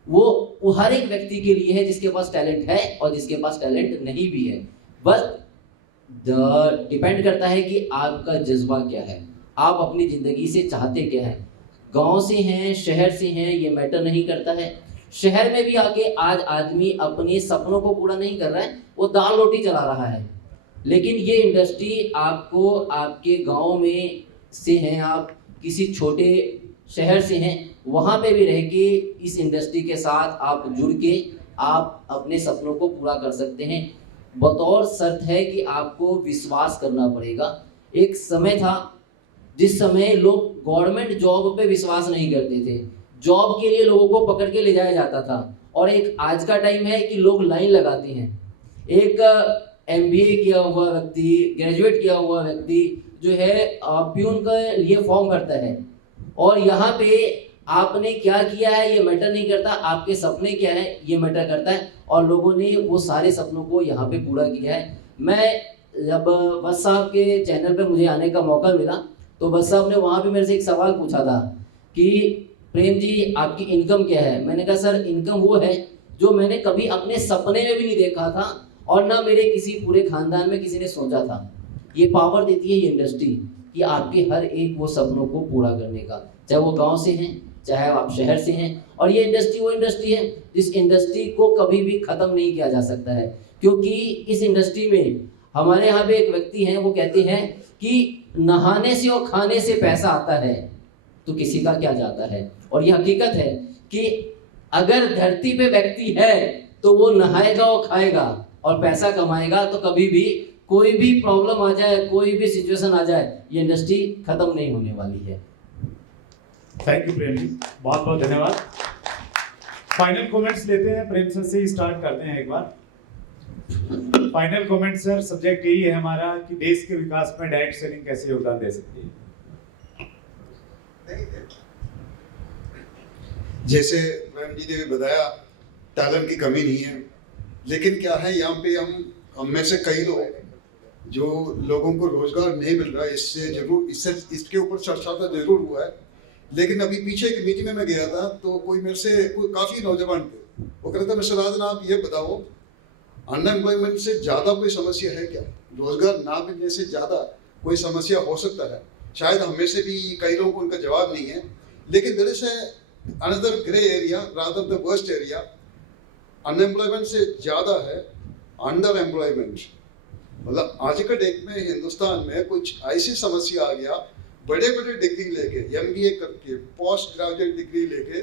वो हर एक व्यक्ति के लिए है जिसके पास टैलेंट है और जिसके पास टैलेंट नहीं भी है। बस डिपेंड करता है कि आपका जज्बा क्या है, आप अपनी ज़िंदगी से चाहते क्या हैं। गांव से हैं, शहर से हैं, ये मैटर नहीं करता है। शहर में भी आके आज आदमी अपने सपनों को पूरा नहीं कर रहा है, वो दाल रोटी चला रहा है। लेकिन ये इंडस्ट्री आपको, आपके गांव में से हैं, आप किसी छोटे शहर से हैं, वहाँ पे भी रह के इस इंडस्ट्री के साथ आप जुड़ के आप अपने सपनों को पूरा कर सकते हैं। बतौर शर्त है कि आपको विश्वास करना पड़ेगा। एक समय था जिस समय लोग गवर्नमेंट जॉब पे विश्वास नहीं करते थे, जॉब के लिए लोगों को पकड़ के ले जाया जाता था। और एक आज का टाइम है कि लोग लाइन लगाते हैं। एक MBA किया हुआ व्यक्ति, ग्रेजुएट किया हुआ व्यक्ति जो है प्यून के लिए फॉर्म भरता है, और यहाँ पे आपने क्या किया है ये मैटर नहीं करता, आपके सपने क्या है ये मैटर करता है। और लोगों ने वो सारे सपनों को यहाँ पे पूरा किया है। मैं जब बस साहब के चैनल पे मुझे आने का मौका मिला तो बस साहब ने वहाँ पे मेरे से एक सवाल पूछा था कि प्रेम जी आपकी इनकम क्या है। मैंने कहा सर इनकम वो है जो मैंने कभी अपने सपने में भी नहीं देखा था और ना मेरे किसी पूरे खानदान में किसी ने सोचा था। ये पावर देती है ये इंडस्ट्री कि आपके हर एक वो सपनों को पूरा करने का, चाहे वो गांव से हैं, चाहे आप शहर से हैं। और ये इंडस्ट्री वो इंडस्ट्री है जिस इंडस्ट्री को कभी भी ख़त्म नहीं किया जा सकता है, क्योंकि इस इंडस्ट्री में हमारे यहाँ पे एक व्यक्ति हैं, वो कहते हैं कि नहाने से और खाने से पैसा आता है तो किसी का क्या जाता है। और ये हकीकत है कि अगर धरती पे व्यक्ति है तो वो नहाएगा और खाएगा और पैसा कमाएगा, तो कभी भी कोई भी प्रॉब्लम आ जाए, कोई भी सिचुएशन आ जाए, ये इंडस्ट्री खत्म नहीं होने वाली है। थैंक यू प्रेम जी, बहुत बहुत धन्यवाद। फाइनल कमेंट्स लेते हैं, प्रेम सर से ही स्टार्ट करते हैं एक बार। फाइनल कमेंट सर, सब्जेक्ट यही है हमारा कि देश के विकास में डायरेक्ट सेलिंग कैसे योगदान दे सकती है। जैसे मैम जी ने भी बताया, टैलेंट की कमी नहीं है, लेकिन क्या है यहाँ पे हम में से कई लोग जो लोगों को रोजगार नहीं मिल रहा है, इसके ऊपर चर्चा तो जरूर हुआ है। लेकिन अभी पीछे एक मीटिंग में मैं गया था तो कोई मेरे से काफ़ी नौजवान थे, वो कहता है मिस्टर राजन आप ये बताओ, अनएम्प्लॉयमेंट से ज़्यादा कोई समस्या है क्या? रोजगार ना मिलने से ज़्यादा कोई समस्या हो सकता है? शायद हम में से भी कई लोगों को उनका जवाब नहीं है, लेकिन there is another grey area rather the worst area. Unemployment से ज़्यादा है अंडर एम्प्लॉयमेंट। मतलब आज के डेट में हिंदुस्तान में कुछ ऐसी समस्या आ गया, बड़े बड़े डिग्री लेके, MBA करके, पोस्ट ग्रेजुएट डिग्री लेके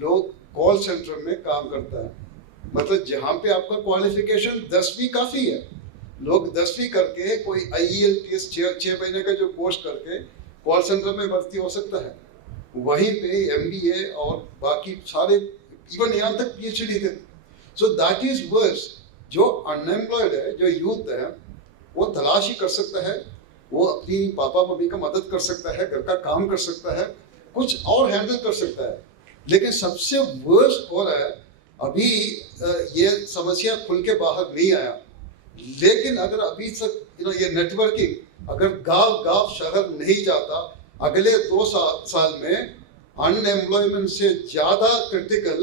लोग कॉल सेंटर में काम करता है। मतलब जहाँ पे आपका क्वालिफिकेशन 10वीं काफ़ी है, लोग 10वीं करके कोई IELTS 6 महीने का जो कोर्स करके कॉल सेंटर में भर्ती हो सकता है। वहीं पे MBA और बाकी सारे इवन यहाँ तक PhD थे। So that is worse. जो अनएम्प्लॉयड है, जो यूथ है, वो तलाश ही कर सकता है, वो अपनी पापा मम्मी का मदद कर सकता है, घर का काम कर सकता है, कुछ और हैंडल कर सकता है। लेकिन सबसे वर्स हो रहा है अभी ये समस्या खुल के बाहर नहीं आया, लेकिन अगर अभी तक ये नेटवर्किंग अगर गांव गांव शहर नहीं जाता, अगले 2 साल में अनएम्प्लॉयमेंट से ज़्यादा क्रिटिकल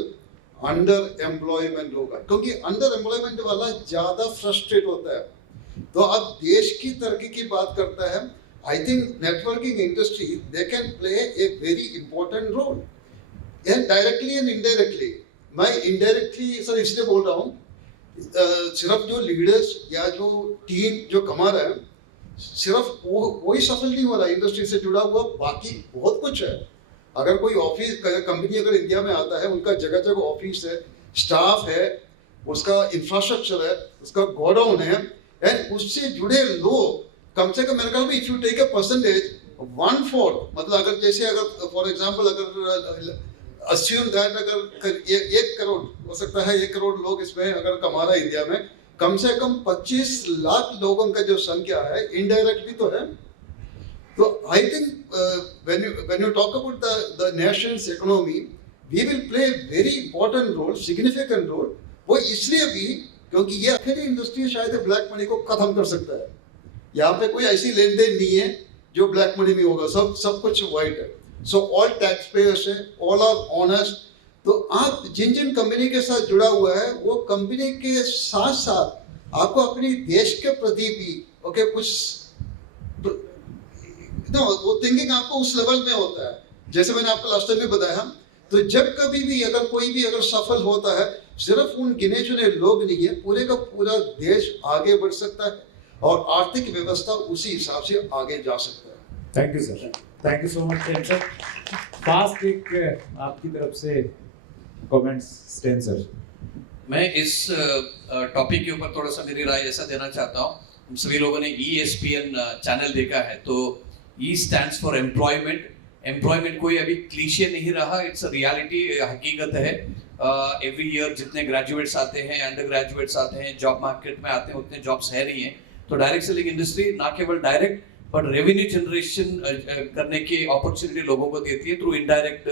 अंडर एम्प्लॉयमेंट होगा, क्योंकि अंडर एम्प्लॉयमेंट वाला ज़्यादा फ्रस्ट्रेट होता है। तो अब देश की तरक्की की बात करता है, I think networking industry they can play a very important role, and directly and indirectly. मैं इनडायरेक्टली सर इसलिए बोल रहा हूँ, सिर्फ जो लीडर्स या जो टीम जो कमा रहे हैं, सिर्फ वो ही सफल नहीं हो रहा, इंडस्ट्री से जुड़ा हुआ बाकी बहुत कुछ है। अगर कोई ऑफिस कंपनी अगर इंडिया में आता है, उनका जगह जगह ऑफिस है, स्टाफ है, उसका इंफ्रास्ट्रक्चर है, उसका गोडाउन है, एंड उससे जुड़े लोग कम से कम मेरे ख्याल में if you take a percentage 1/4, मतलब अगर जैसे अगर फॉर एग्जांपल अगर अस्यूम दैट अगर 1 करोड़ हो सकता है, 1 करोड़ लोग इसमें अगर कमा रहा है इंडिया में, कम से कम 25 लाख लोगों का जो संख्या है इनडायरेक्टली तो है। तो I think when you talk about the nation's economy, we will play very important role, significant role. वो इसलिए भी क्योंकि ये अकेली इंडस्ट्री शायद ब्लैक मनी को खत्म कर सकता है। यहाँ पे कोई ऐसी लेन देन नहीं है जो ब्लैक मनी में होगा, सब कुछ वाइट है। सो ऑल टैक्स पेयर्स है, ऑल आर ऑनेस्ट। तो आप जिन जिन कंपनी के साथ जुड़ा हुआ है, वो कंपनी के साथ साथ आपको अपनी देश के प्रति भी कुछ वो थिंकिंग आपको उस लेवल में होता है। जैसे मैंने आपको लास्ट टाइम में बताया, तो जब कभी भी अगर कोई भी अगर सफल होता है, सिर्फ उन गिने चुने लोग नहीं है, पूरे का पूरा देश आगे बढ़ सकता है और आर्थिक व्यवस्था उसी हिसाब से आगे जा सकता है। Thank you sir, thank you so much sir. Fast एक आपकी तरफ से कमेंट्स स्टेन सर। मैं इस टॉपिक के ऊपर थोड़ा सा मेरी राय ऐसा देना चाहता हूँ। हम सभी लोगों ने ESPN चैनल देखा है, तो E stands for employment. Employment कोई अभी क्लीशे नहीं रहा, इट्स अ रियलिटी, हकीकत है। एवरी ईयर जितने ग्रेजुएट्स आते हैं, अंडर ग्रेजुएट्स आते हैं, जॉब मार्केट में आते हैं, उतने जॉब्स है नहीं है। तो डायरेक्ट सेलिंग इंडस्ट्री ना केवल डायरेक्ट बट रेवेन्यू जनरेशन करने की अपॉर्चुनिटी लोगों को देती है थ्रू इनडायरेक्ट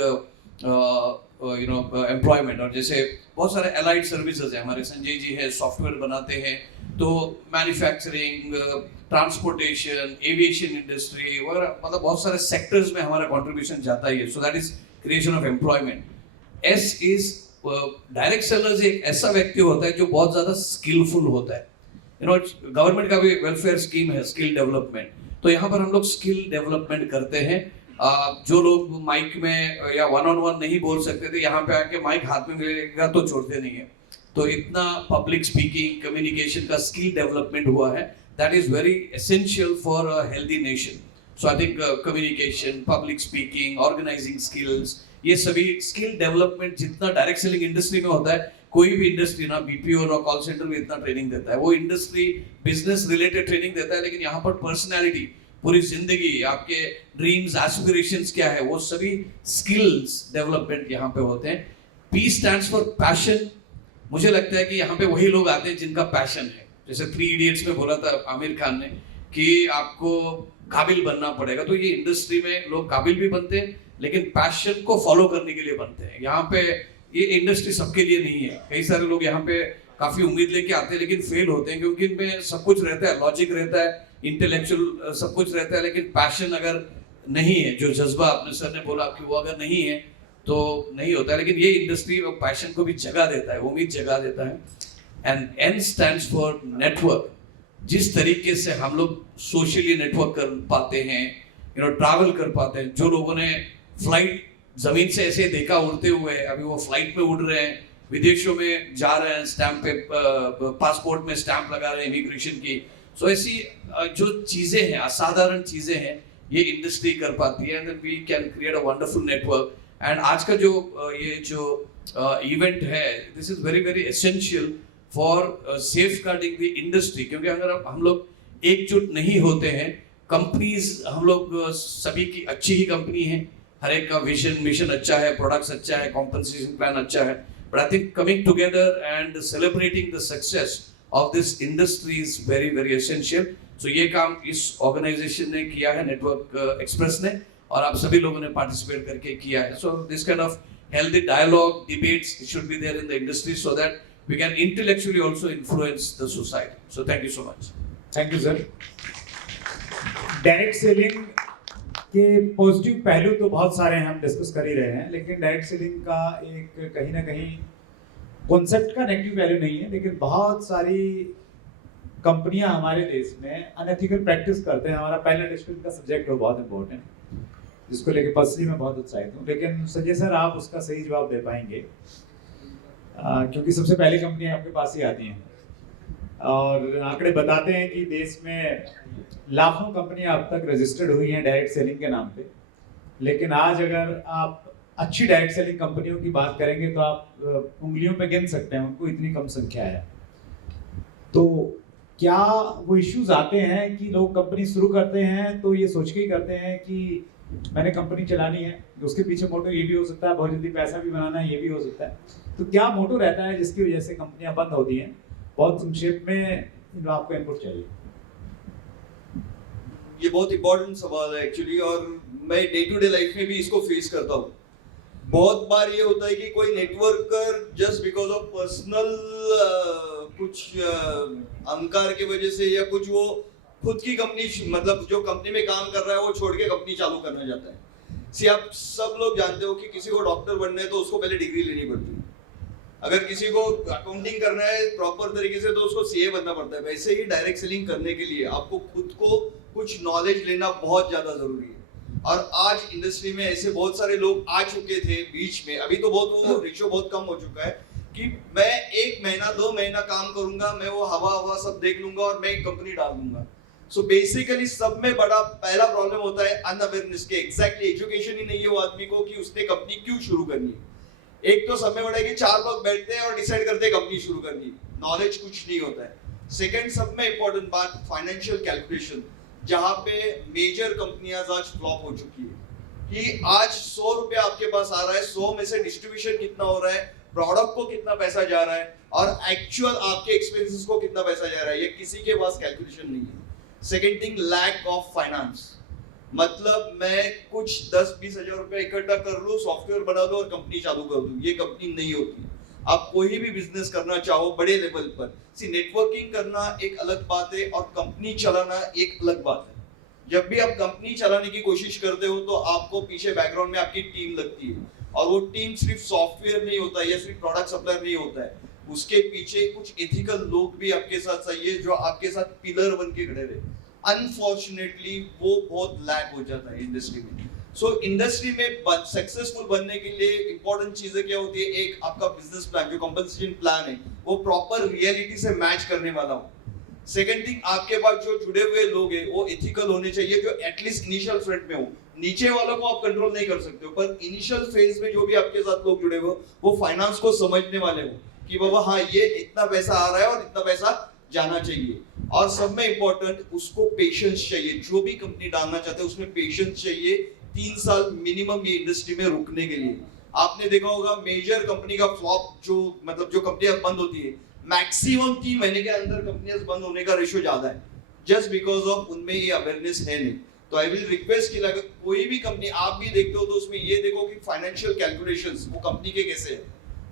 एम्प्लॉयमेंट। और जैसे बहुत सारे एलाइड सर्विसेज है, हमारे संजय जी है, सॉफ्टवेयर बनाते हैं, तो मैन्युफैक्चरिंग, ट्रांसपोर्टेशन, एविएशन इंडस्ट्री वगैरह, मतलब बहुत सारे सेक्टर्स में हमारा कंट्रीब्यूशन जाता ही है। सो that is creation of employment. S is direct sellers एक ऐसा व्यक्ति होता है जो बहुत ज्यादा स्किलफुल होता है। गवर्नमेंट का भी वेलफेयर स्कीम है स्किल डेवलपमेंट, तो यहाँ पर हम लोग स्किल डेवलपमेंट करते हैं। जो लोग माइक में या 1-on-1 नहीं बोल सकते थे, यहाँ पे आके माइक हाथ में मिलेगा तो छोड़ते नहीं है। तो इतना पब्लिक स्पीकिंग, कम्युनिकेशन का स्किल डेवलपमेंट हुआ है, that is very essential for a healthy nation. So I think communication, public speaking, organizing skills, ये सभी स्किल डेवलपमेंट जितना डायरेक्ट सेलिंग इंडस्ट्री में होता है, कोई भी इंडस्ट्री ना BPO ना कॉल सेंटर में इतना ट्रेनिंग देता है। वो इंडस्ट्री बिजनेस रिलेटेड ट्रेनिंग देता है, लेकिन यहाँ पर पर्सनैलिटी, पूरी जिंदगी, आपके ड्रीम्स, एस्पिरेशंस क्या है, वो सभी स्किल्स डेवलपमेंट यहाँ पे होते हैं। P stands for passion. मुझे लगता है कि यहाँ पे वही लोग आते हैं जिनका पैशन है। जैसे 3 इडियट्स में बोला था आमिर खान ने कि आपको काबिल बनना पड़ेगा, तो ये इंडस्ट्री में लोग काबिल भी बनते हैं, लेकिन पैशन को फॉलो करने के लिए बनते हैं। यहाँ पे ये इंडस्ट्री सबके लिए नहीं है। कई सारे लोग यहाँ पे काफी उम्मीद लेके आते हैं, लेकिन फेल होते हैं, क्योंकि इनमें सब कुछ रहता है, लॉजिक रहता है, इंटेलेक्चुअल सब कुछ रहता है, लेकिन पैशन अगर नहीं है, जो जज्बा आपने सर ने बोला कि वो अगर नहीं है, तो नहीं होता है, लेकिन ये इंडस्ट्री पैशन को भी जगह देता है, उम्मीद जगा देता है। And N stands for network. जिस तरीके से हम लोग सोशली नेटवर्क कर पाते हैं, ट्रैवल कर पाते हैं, जो लोगों ने फ्लाइट जमीन से ऐसे देखा उड़ते हुए, अभी वो फ्लाइट पे उड़ रहे हैं, विदेशों में जा रहे हैं, स्टैंप पे पासपोर्ट में स्टैंप लगा रहे हैं इमिग्रेशन की। सो ऐसी जो चीजें हैं, असाधारण चीजें हैं, ये इंडस्ट्री कर पाती है, and then we can create a wonderful network. And आज का जो ये जो इवेंट है, this is very very essential for safeguarding the industry, क्योंकि अगर हम लोग एकजुट नहीं होते हैं, कंपनीज हम लोग सभी की अच्छी ही कंपनी है, हर एक का विजन मिशन अच्छा है, प्रोडक्ट्स अच्छा है, कॉम्पनसेशन प्लान अच्छा है, but I think coming together and celebrating the success of this industry is very very essential. So ये काम इस ऑर्गेनाइजेशन ने किया है, नेटवर्क एक्सप्रेस ने, और आप सभी लोगों ने पार्टिसिपेट करके किया है। So this kind of healthy dialogue, debates should be there in the industry so that we can intellectually also influence the society. So thank you so much. Thank you sir. Direct selling के positive पहलू तो बहुत सारे हैं, हम discuss कर ही रहे हैं, लेकिन डायरेक्ट सेलिंग का एक कहीं ना कहीं कॉन्सेप्ट का नेगेटिव वैल्यू नहीं है, लेकिन बहुत सारी कंपनियां हमारे देश में अनएथिकल प्रैक्टिस करते हैं। हमारा पहला डिस्कशन का सब्जेक्ट है, बहुत इंपॉर्टेंट, जिसको लेके पर्सनली मैं बहुत उत्साहित हूँ, लेकिन संजय सर आप उसका सही जवाब दे पाएंगे, क्योंकि सबसे पहली कंपनी आपके पास ही आती हैं, और आंकड़े बताते हैं कि देश में लाखों कंपनियां अब तक रजिस्टर्ड हुई हैं डायरेक्ट सेलिंग के नाम पे, लेकिन आज अगर आप अच्छी डायरेक्ट सेलिंग कंपनियों की बात करेंगे तो आप उंगलियों पे गिन सकते हैं उनको, इतनी कम संख्या है। तो क्या वो इश्यूज आते हैं कि लोग कंपनी शुरू करते हैं तो ये सोच के ही करते हैं कि मैंने कंपनी चलानी है, उसके पीछे मोटो ये भी हो सकता है, बहुत जल्दी पैसा भी बनाना है, ये भी हो सकता है। तो क्या मोटो रहता है जिसकी वजह से कंपनियां बंद होती हैं? बहुत संक्षेप में आपको इनपुट चाहिए। ये बहुत इंपॉर्टेंट सवाल है एक्चुअली, और मैं डे टू डे लाइफ में भी इसको फेस करता हूँ। बहुत बार ये होता है कि कोई networker just because of personal कुछ अहंकार की वजह से, या कुछ वो खुद की कंपनी, मतलब जो कंपनी में काम कर रहा है वो छोड़ के कंपनी चालू करना चाहता है। सी आप सब लोग जानते हो कि किसी को डॉक्टर बनना है तो उसको पहले डिग्री लेनी पड़ती है, अगर किसी को अकाउंटिंग करना है प्रॉपर तरीके से तो उसको सीए बनना पड़ता है। वैसे ही डायरेक्ट सेलिंग करने के लिए आपको खुद को कुछ नॉलेज लेना बहुत ज्यादा जरूरी है, और आज इंडस्ट्री में ऐसे बहुत सारे लोग आ चुके थे बीच में, अभी तो बहुत वो रेशियो बहुत कम हो चुका है कि मैं 1 महीना 2 महीना काम करूंगा, मैं वो हवा सब देख लूंगा और मैं एक कंपनी डाल दूंगा। सो बेसिकली सब में बड़ा पहला प्रॉब्लम होता है अनअवेयरनेस के, एग्जैक्टली एजुकेशन ही नहीं है वो आदमी को कि उसने कंपनी क्यों शुरू करनी है। एक तो सब में बड़ा है कि 4 लोग बैठते हैं और डिसाइड करते हैं कंपनी शुरू करनी, नॉलेज कुछ नहीं होता है। सेकंड सब में इंपॉर्टेंट बात फाइनेंशियल कैलकुलेशन, जहां पे मेजर कंपनियां आज फ्लॉप हो चुकी है कि आज 100 रुपया आपके पास आ रहा है, 100 में से डिस्ट्रीब्यूशन कितना हो रहा है, प्रोडक्ट को कितना पैसा जा रहा है, और एक्चुअल आपके एक्सपेंसेस को कितना पैसा जा रहा है, ये किसी के पास कैलकुलेशन नहीं है। Second thing, lack of finance, मतलब मैं कुछ 10-20 हजार रुपया इकट्ठा कर लूं, सॉफ्टवेयर बना दूं और कंपनी चालू कर दूं, ये कंपनी नहीं होती। आप कोई भी बिजनेस करना चाहो बड़े लेवल पर, सी नेटवर्किंग करना एक अलग बात है और कंपनी चलाना एक अलग बात है। जब भी आप कंपनी चलाने की कोशिश करते हो तो आपको पीछे बैकग्राउंड में आपकी टीम लगती है, और वो टीम सिर्फ सॉफ्टवेयर नहीं होता है या सिर्फ प्रोडक्ट सप्लायर नहीं होता है, उसके पीछे कुछ एथिकल लोग भी आपके साथ चाहिए जो आपके साथ पिलर बन के खड़े रहे। अनफॉर्चुनेटली वो बहुत लैक हो जाता है इंडस्ट्री में। सो इंडस्ट्री में सक्सेसफुल बनने के लिए इंपॉर्टेंट चीजें क्या होती है, एक आपका बिजनेस प्लान, जो कॉम्पनसेशन प्लान है वो प्रॉपर रियलिटी से मैच करने वाला हो। सेकंड थिंग, आपके पास जो जुड़े हुए लोग हैं वो एथिकल होने चाहिए, जो एटलीस्ट इनिशियल फ्रंट में हो। नीचे वालों को आप कंट्रोल नहीं कर सकते हो, पर इनिशियल फेज में जो भी आपके साथ लोग जुड़े हुए हो वो फाइनेंस को समझने वाले हो कि बाबा हाँ ये इतना पैसा आ रहा है और इतना पैसा जाना चाहिए। और सब में इंपॉर्टेंट, उसको पेशेंस चाहिए। जो भी कंपनी डालना चाहते हैं उसमें पेशेंस चाहिए, 3 साल मिनिमम ये इंडस्ट्री में रुकने के लिए। आपने देखा होगा मेजर कंपनी का फ्लॉप, जो मतलब जो कंपनियां बंद होती है, मैक्सिमम 3 महीने के अंदर कंपनियां बंद होने का रेशियो ज्यादा है, जस्ट बिकॉज ऑफ उनमें ये अवेयरनेस है नहीं। तो आई विल रिक्वेस्ट कि अगर कोई भी कंपनी आप भी देखते हो तो उसमें ये देखो कि फाइनेंशियल कैलकुलेशंस वो कंपनी के कैसे है,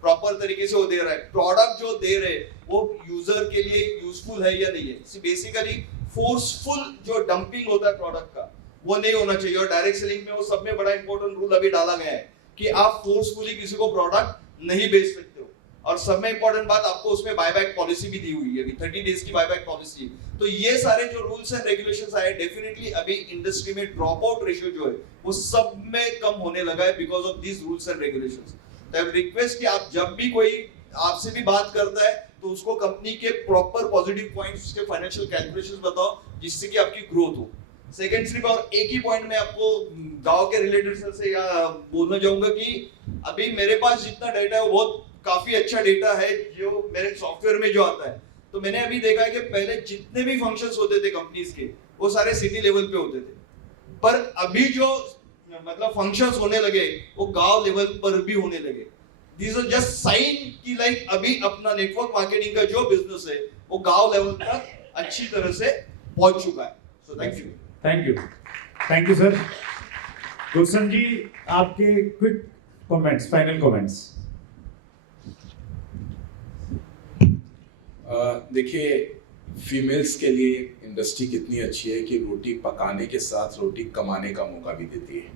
प्रॉपर तरीके से वो दे रहा है, प्रोडक्ट जो दे रहे वो यूजर के लिए यूजफुल है या नहीं है। बेसिकली फोर्सफुल जो डंपिंग होता है प्रोडक्ट का वो नहीं होना चाहिए। और डायरेक्ट सेलिंग में वो सब में बड़ा इंपॉर्टेंट रूल अभी डाला गया है कि आप फोर्सफुली किसी को प्रोडक्ट नहीं बेच सकते हो। और सब में इंपॉर्टेंट बात, आपको उसमें बायबैक पॉलिसी भी दी हुई है, अभी 30 डेज की बायबैक पॉलिसी है। तो ये सारे जो रूल्स एंड रेगुलेशंस आए, डेफिनेटली अभी इंडस्ट्री में ड्रॉप आउट रेशियो जो है वो सब में कम होने लगा है because of these rules and regulations. तो आई रिक्वेस्ट कि आप जब भी कोई आपसे भी बात करता है तो उसको कंपनी के प्रॉपर पॉजिटिव पॉइंट्स, उसके फाइनेंशियल कैलकुलेशंस बताओ जिससे कि आपकी ग्रोथ हो। सेकंड सिर्फ और एक ही पॉइंट में आपको गांव के रिलेटेड से या बोलना चाहूंगा कि अभी मेरे पास जितना डेटा है वो बहुत काफी अच्छा डेटा है जो मेरे सॉफ्टवेयर में जो आता है। तो मैंने अभी देखा है कि पहले जितने भी फंक्शंस होते थे कंपनीज के वो सारे सिटी लेवल पे होते थे, पर अभी जो मतलब फंक्शंस होने लगे वो गांव लेवल पर भी होने लगे। दिस इज जस्ट साइन कि लाइक अभी अपना नेटवर्क मार्केटिंग का जो बिजनेस है वो गांव लेवल तक अच्छी तरह से पहुंच चुका है। So thank you. Thank you sir. Gulshan ji, आपके क्विक कमेंट्स, फाइनल कमेंट्स। देखिए, फीमेल्स के लिए इंडस्ट्री कितनी अच्छी है कि रोटी पकाने के साथ रोटी कमाने का मौका भी देती है,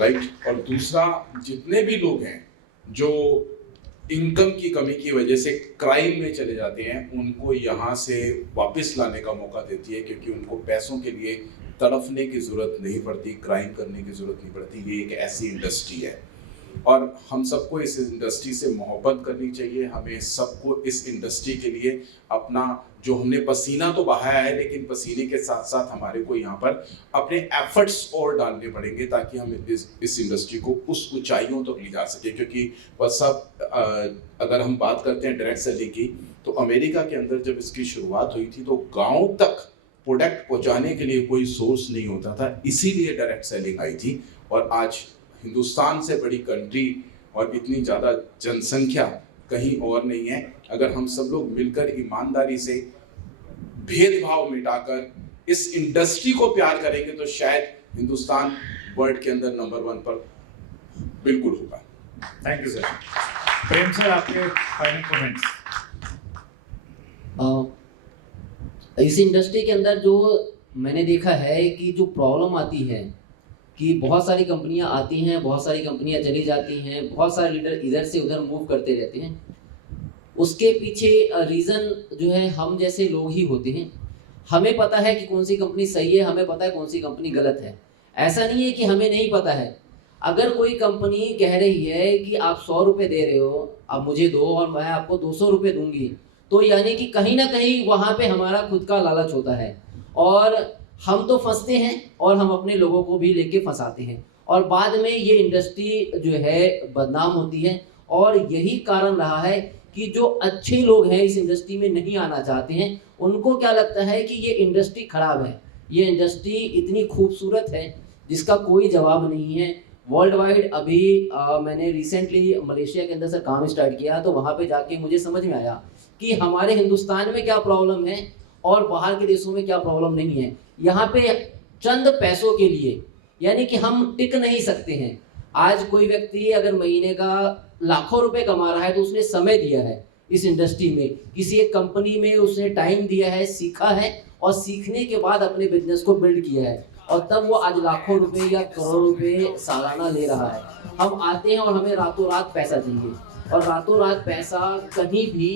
राइट। और दूसरा, जितने भी लोग हैं जो इनकम की कमी की वजह से क्राइम में चले जाते हैं, उनको यहाँ से वापस लाने का मौका देती है, क्योंकि उनको पैसों के लिए तड़फने की ज़रूरत नहीं पड़ती, क्राइम करने की ज़रूरत नहीं पड़ती। ये एक ऐसी इंडस्ट्री है और हम सबको इस इंडस्ट्री से मोहब्बत करनी चाहिए। हमें सबको इस इंडस्ट्री के लिए अपना, जो हमने पसीना तो बहाया है, लेकिन पसीने के साथ साथ हमारे को यहाँ पर अपने एफर्ट्स और डालने पड़ेंगे ताकि हम इस इंडस्ट्री को उस ऊंचाइयों तक ले जा सके। क्योंकि बस सब अगर हम बात करते हैं डायरेक्ट सेलिंग की, तो अमेरिका के अंदर जब इसकी शुरुआत हुई थी तो गाँव तक प्रोडक्ट पहुँचाने के लिए कोई सोर्स नहीं होता था, इसीलिए डायरेक्ट सेलिंग आई थी। और आज हिंदुस्तान से बड़ी कंट्री और इतनी ज़्यादा जनसंख्या कहीं और नहीं है। अगर हम सब लोग मिलकर ईमानदारी से भेदभाव मिटाकर इस इंडस्ट्री को प्यार करेंगे तो शायद हिंदुस्तान वर्ल्ड के अंदर नंबर 1 पर बिल्कुल होगा। Thank you sir. Prem sir, आपके फाइनल कमेंट्स। इस इंडस्ट्री के अंदर जो मैंने देखा है कि जो प्रॉब्लम आती है कि बहुत सारी कंपनियां आती हैं, बहुत सारी कंपनियां चली जाती हैं, बहुत सारे लीडर इधर से उधर मूव करते रहते हैं। उसके पीछे रीज़न जो है हम जैसे लोग ही होते हैं। हमें पता है कि कौन सी कंपनी सही है, हमें पता है कौन सी कंपनी गलत है। ऐसा नहीं है कि हमें नहीं पता है। अगर कोई कंपनी कह रही है कि आप 100 रुपये दे रहे हो, आप मुझे दो और मैं आपको 200 रुपये दूंगी, तो यानी कि कहीं ना कहीं वहाँ पे हमारा खुद का लालच होता है और हम तो फंसते हैं और हम अपने लोगों को भी लेके फंसाते हैं और बाद में ये इंडस्ट्री जो है बदनाम होती है। और यही कारण रहा है कि जो अच्छे लोग हैं इस इंडस्ट्री में नहीं आना चाहते हैं। उनको क्या लगता है कि ये इंडस्ट्री खराब है, ये इंडस्ट्री इतनी खूबसूरत है जिसका कोई जवाब नहीं है। वर्ल्ड वाइड अभी मैंने रिसेंटली मलेशिया के अंदर से काम स्टार्ट किया, तो वहाँ पे जाके मुझे समझ में आया कि हमारे हिंदुस्तान में क्या प्रॉब्लम है और बाहर के देशों में क्या प्रॉब्लम नहीं है। यहाँ पे चंद पैसों के लिए यानी कि हम टिक नहीं सकते हैं। आज कोई व्यक्ति अगर महीने का लाखों रुपए कमा रहा है तो उसने समय दिया है इस इंडस्ट्री में, किसी एक कंपनी में उसने टाइम दिया है, सीखा है और सीखने के बाद अपने बिजनेस को बिल्ड किया है और तब वो आज लाखों रुपए या करोड़ों रुपए सालाना ले रहा है। हम आते हैं और हमें रातों रात पैसा चाहिए और रातों रात पैसा कहीं भी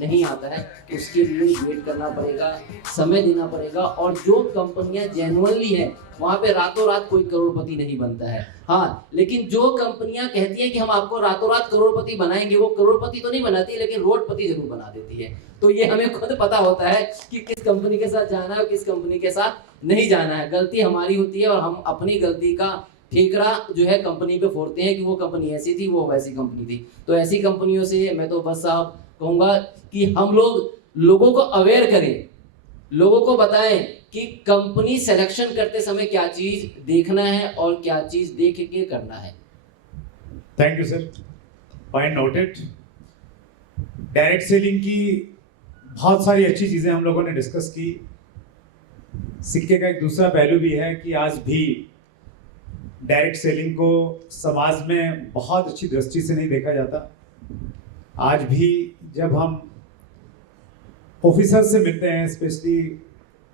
नहीं आता है। उसके लिए वेट करना पड़ेगा, समय देना पड़ेगा। और जो कंपनियां जेन्युइनली हैं वहाँ पे रातों रात कोई करोड़पति नहीं बनता है। हाँ, लेकिन जो कंपनियां कहती हैं कि हम आपको रातों रात करोड़पति बनाएंगे, वो करोड़पति तो नहीं बनाती लेकिन रोडपति जरूर बना देती है। तो ये हमें खुद पता होता है कि किस कंपनी के साथ जाना है और किस कंपनी के साथ नहीं जाना है। गलती हमारी होती है और हम अपनी गलती का ठेकरा जो है कंपनी पे फोड़ते हैं कि वो कंपनी ऐसी थी, वो वैसी कंपनी थी। तो ऐसी कंपनियों से मैं तो बस साहब कहूँगा कि हम लोगों को अवेयर करें, लोगों को बताएं कि कंपनी सिलेक्शन करते समय क्या चीज़ देखना है और क्या चीज़ देख के करना है। Thank you sir, point noted. Direct selling की बहुत सारी अच्छी चीज़ें हम लोगों ने डिस्कस की। सिक्के का एक दूसरा पहलू भी है कि आज भी डायरेक्ट सेलिंग को समाज में बहुत अच्छी दृष्टि से नहीं देखा जाता। आज भी जब हम ऑफिसर से मिलते हैं, स्पेशली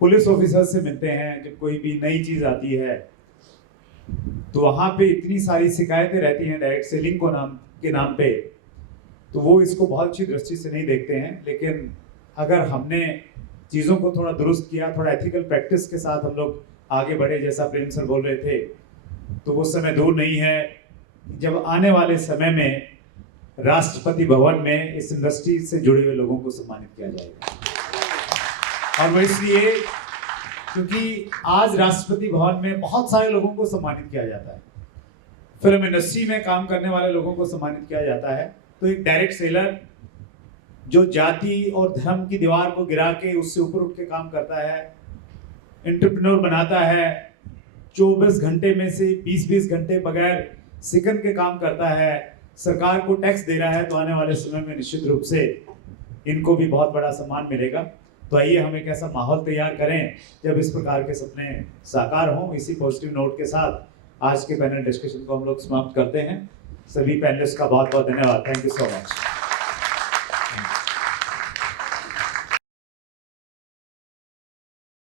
पुलिस ऑफिसर से मिलते हैं, जब कोई भी नई चीज़ आती है तो वहाँ पे इतनी सारी शिकायतें रहती हैं डायरेक्ट सेलिंग के नाम पे, तो वो इसको बहुत अच्छी दृष्टि से नहीं देखते हैं। लेकिन अगर हमने चीज़ों को थोड़ा दुरुस्त किया, थोड़ा एथिकल प्रैक्टिस के साथ हम लोग आगे बढ़े, जैसा प्रेम सर बोल रहे थे, तो वो समय दूर नहीं है जब आने वाले समय में राष्ट्रपति भवन में इस इंडस्ट्री से जुड़े हुए लोगों को सम्मानित किया जाएगा। और वो इसलिए क्योंकि आज राष्ट्रपति भवन में बहुत सारे लोगों को सम्मानित किया जाता है, फिल्म इंडस्ट्री में काम करने वाले लोगों को सम्मानित किया जाता है। तो एक डायरेक्ट सेलर जो जाति और धर्म की दीवार को गिरा के उससे ऊपर उठ के काम करता है, एंटरप्रेन्योर बनाता है, 24 घंटे में से 20-20 घंटे बगैर सेकंड के काम करता है, सरकार को टैक्स दे रहा है, तो आने वाले समय में निश्चित रूप से इनको भी बहुत बड़ा सम्मान मिलेगा। तो आइए हम एक ऐसा माहौल तैयार करें जब इस प्रकार के सपने साकार हों। इसी पॉजिटिव नोट के साथ आज के पैनल डिस्कशन को हम लोग समाप्त करते हैं। सभी पैनलिस्ट का बहुत बहुत धन्यवाद। Thank you so much.